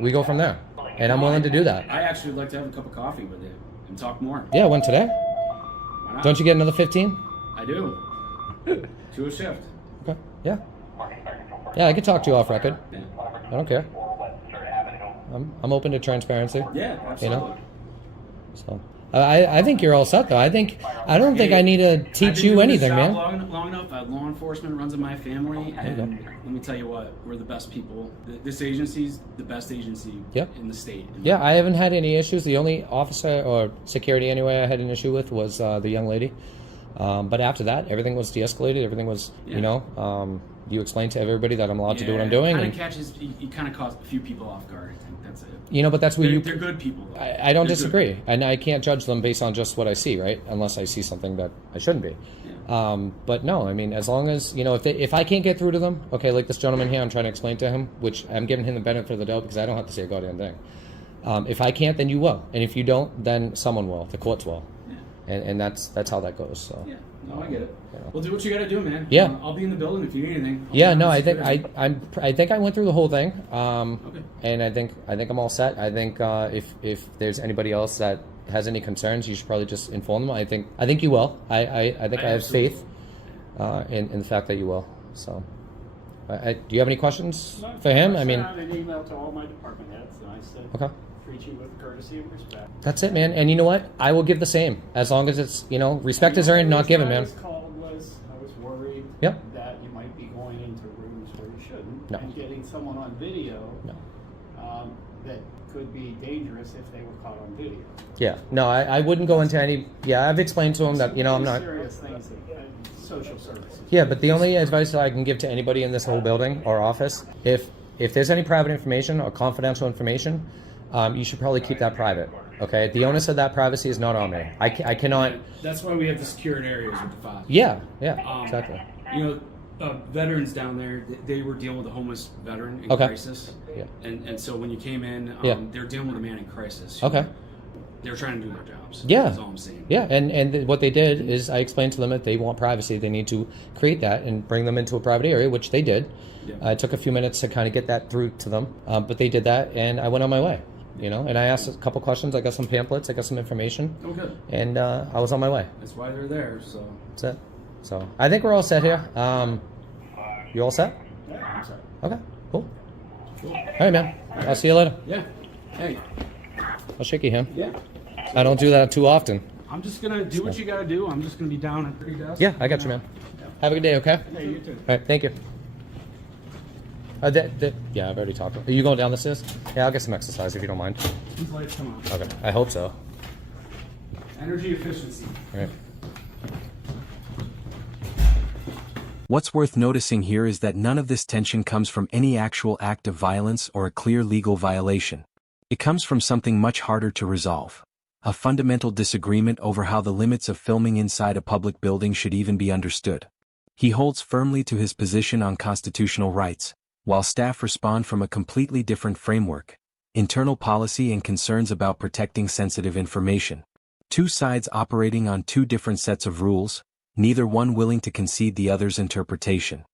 we go from there. And I'm willing to do that. I actually would like to have a cup of coffee with you and talk more. Yeah, when today? Why not? Don't you get another 15? I do. To a shift. Okay, yeah. Yeah, I could talk to you off record. Yeah. I don't care. I'm open to transparency. Yeah, absolutely. You know? So I think you're all set though. I don't think I need to teach you anything, man. Long enough. Law enforcement runs in my family, and let me tell you what, we're the best people. This agency's the best agency in the state. Yeah, I haven't had any issues. The only officer or security anyway I had an issue with was the young lady. But after that, everything was de-escalated. Everything was, you know, you explained to everybody that I'm allowed to do what I'm doing. You kind of caught a few people off guard. I think that's it. You know, but that's where they're good people. Though. I don't disagree, and I can't judge them based on just what I see, right? Unless I see something that I shouldn't be. Yeah. But no, I mean, as long as, you know, if I can't get through to them, okay, like this gentleman here, I'm trying to explain to him, which I'm giving him the benefit of the doubt because I don't have to say a goddamn thing. If I can't, then you will, and if you don't, then someone will. The courts will, and that's how that goes. So. Yeah. No, I get it. Well, do what you got to do, man. Yeah. I'll be in the building if you need anything. I think I think I went through the whole thing. Okay. And I think I'm all set. I think if there's anybody else that has any concerns, you should probably just inform them. I think you will. I think I have faith in the fact that you will. So, do you have any questions for him? I mean, I sent out an email to all my department heads, and I said, okay. Treat you with courtesy and respect. That's it, man. And you know what? I will give the same, as long as it's, you know, respect is earned, not given, man. I was worried that you might be going into rooms where you shouldn't, and getting someone on video that could be dangerous if they were caught on video. Yeah, no, I wouldn't go into any. Yeah, I've explained to him that, you know, I'm not. Serious things, social services. Yeah, but the only advice that I can give to anybody in this whole building or office, if there's any private information or confidential information, you should probably keep that private. Okay, the onus of that privacy is not on me. I cannot. That's why we have the secured areas with the files. Yeah, exactly. You know, veterans down there, they were dealing with a homeless veteran in crisis. Yeah. And so when you came in, they're dealing with a man in crisis. Okay. They're trying to do their jobs. Yeah. That's all I'm saying. Yeah, and what they did is I explained to them that they want privacy. They need to create that and bring them into a private area, which they did. Yeah. It took a few minutes to kind of get that through to them, but they did that, and I went on my way. You know, and I asked a couple questions. I got some pamphlets. I got some information. Oh, good. And I was on my way. That's why they're there. So. That's it. So I think we're all set here. You all set? Yeah, I'm set. Okay. Cool. Hey, man. I'll see you later. Yeah. Hey. I'll shake your hand. Yeah. I don't do that too often. I'm just gonna do what you gotta do. I'm just gonna be down at 3 desks. Yeah, I got you, man. Have a good day, okay? Yeah, you too. All right, thank you. Yeah, I've already talked. Are you going down the stairs? Yeah, I'll get some exercise if you don't mind. These lights come on. Okay, I hope so. Energy efficiency. All right. What's worth noticing here is that none of this tension comes from any actual act of violence or a clear legal violation. It comes from something much harder to resolve. A fundamental disagreement over how the limits of filming inside a public building should even be understood. He holds firmly to his position on constitutional rights, while staff respond from a completely different framework: internal policy and concerns about protecting sensitive information. Two sides operating on two different sets of rules, neither one willing to concede the other's interpretation.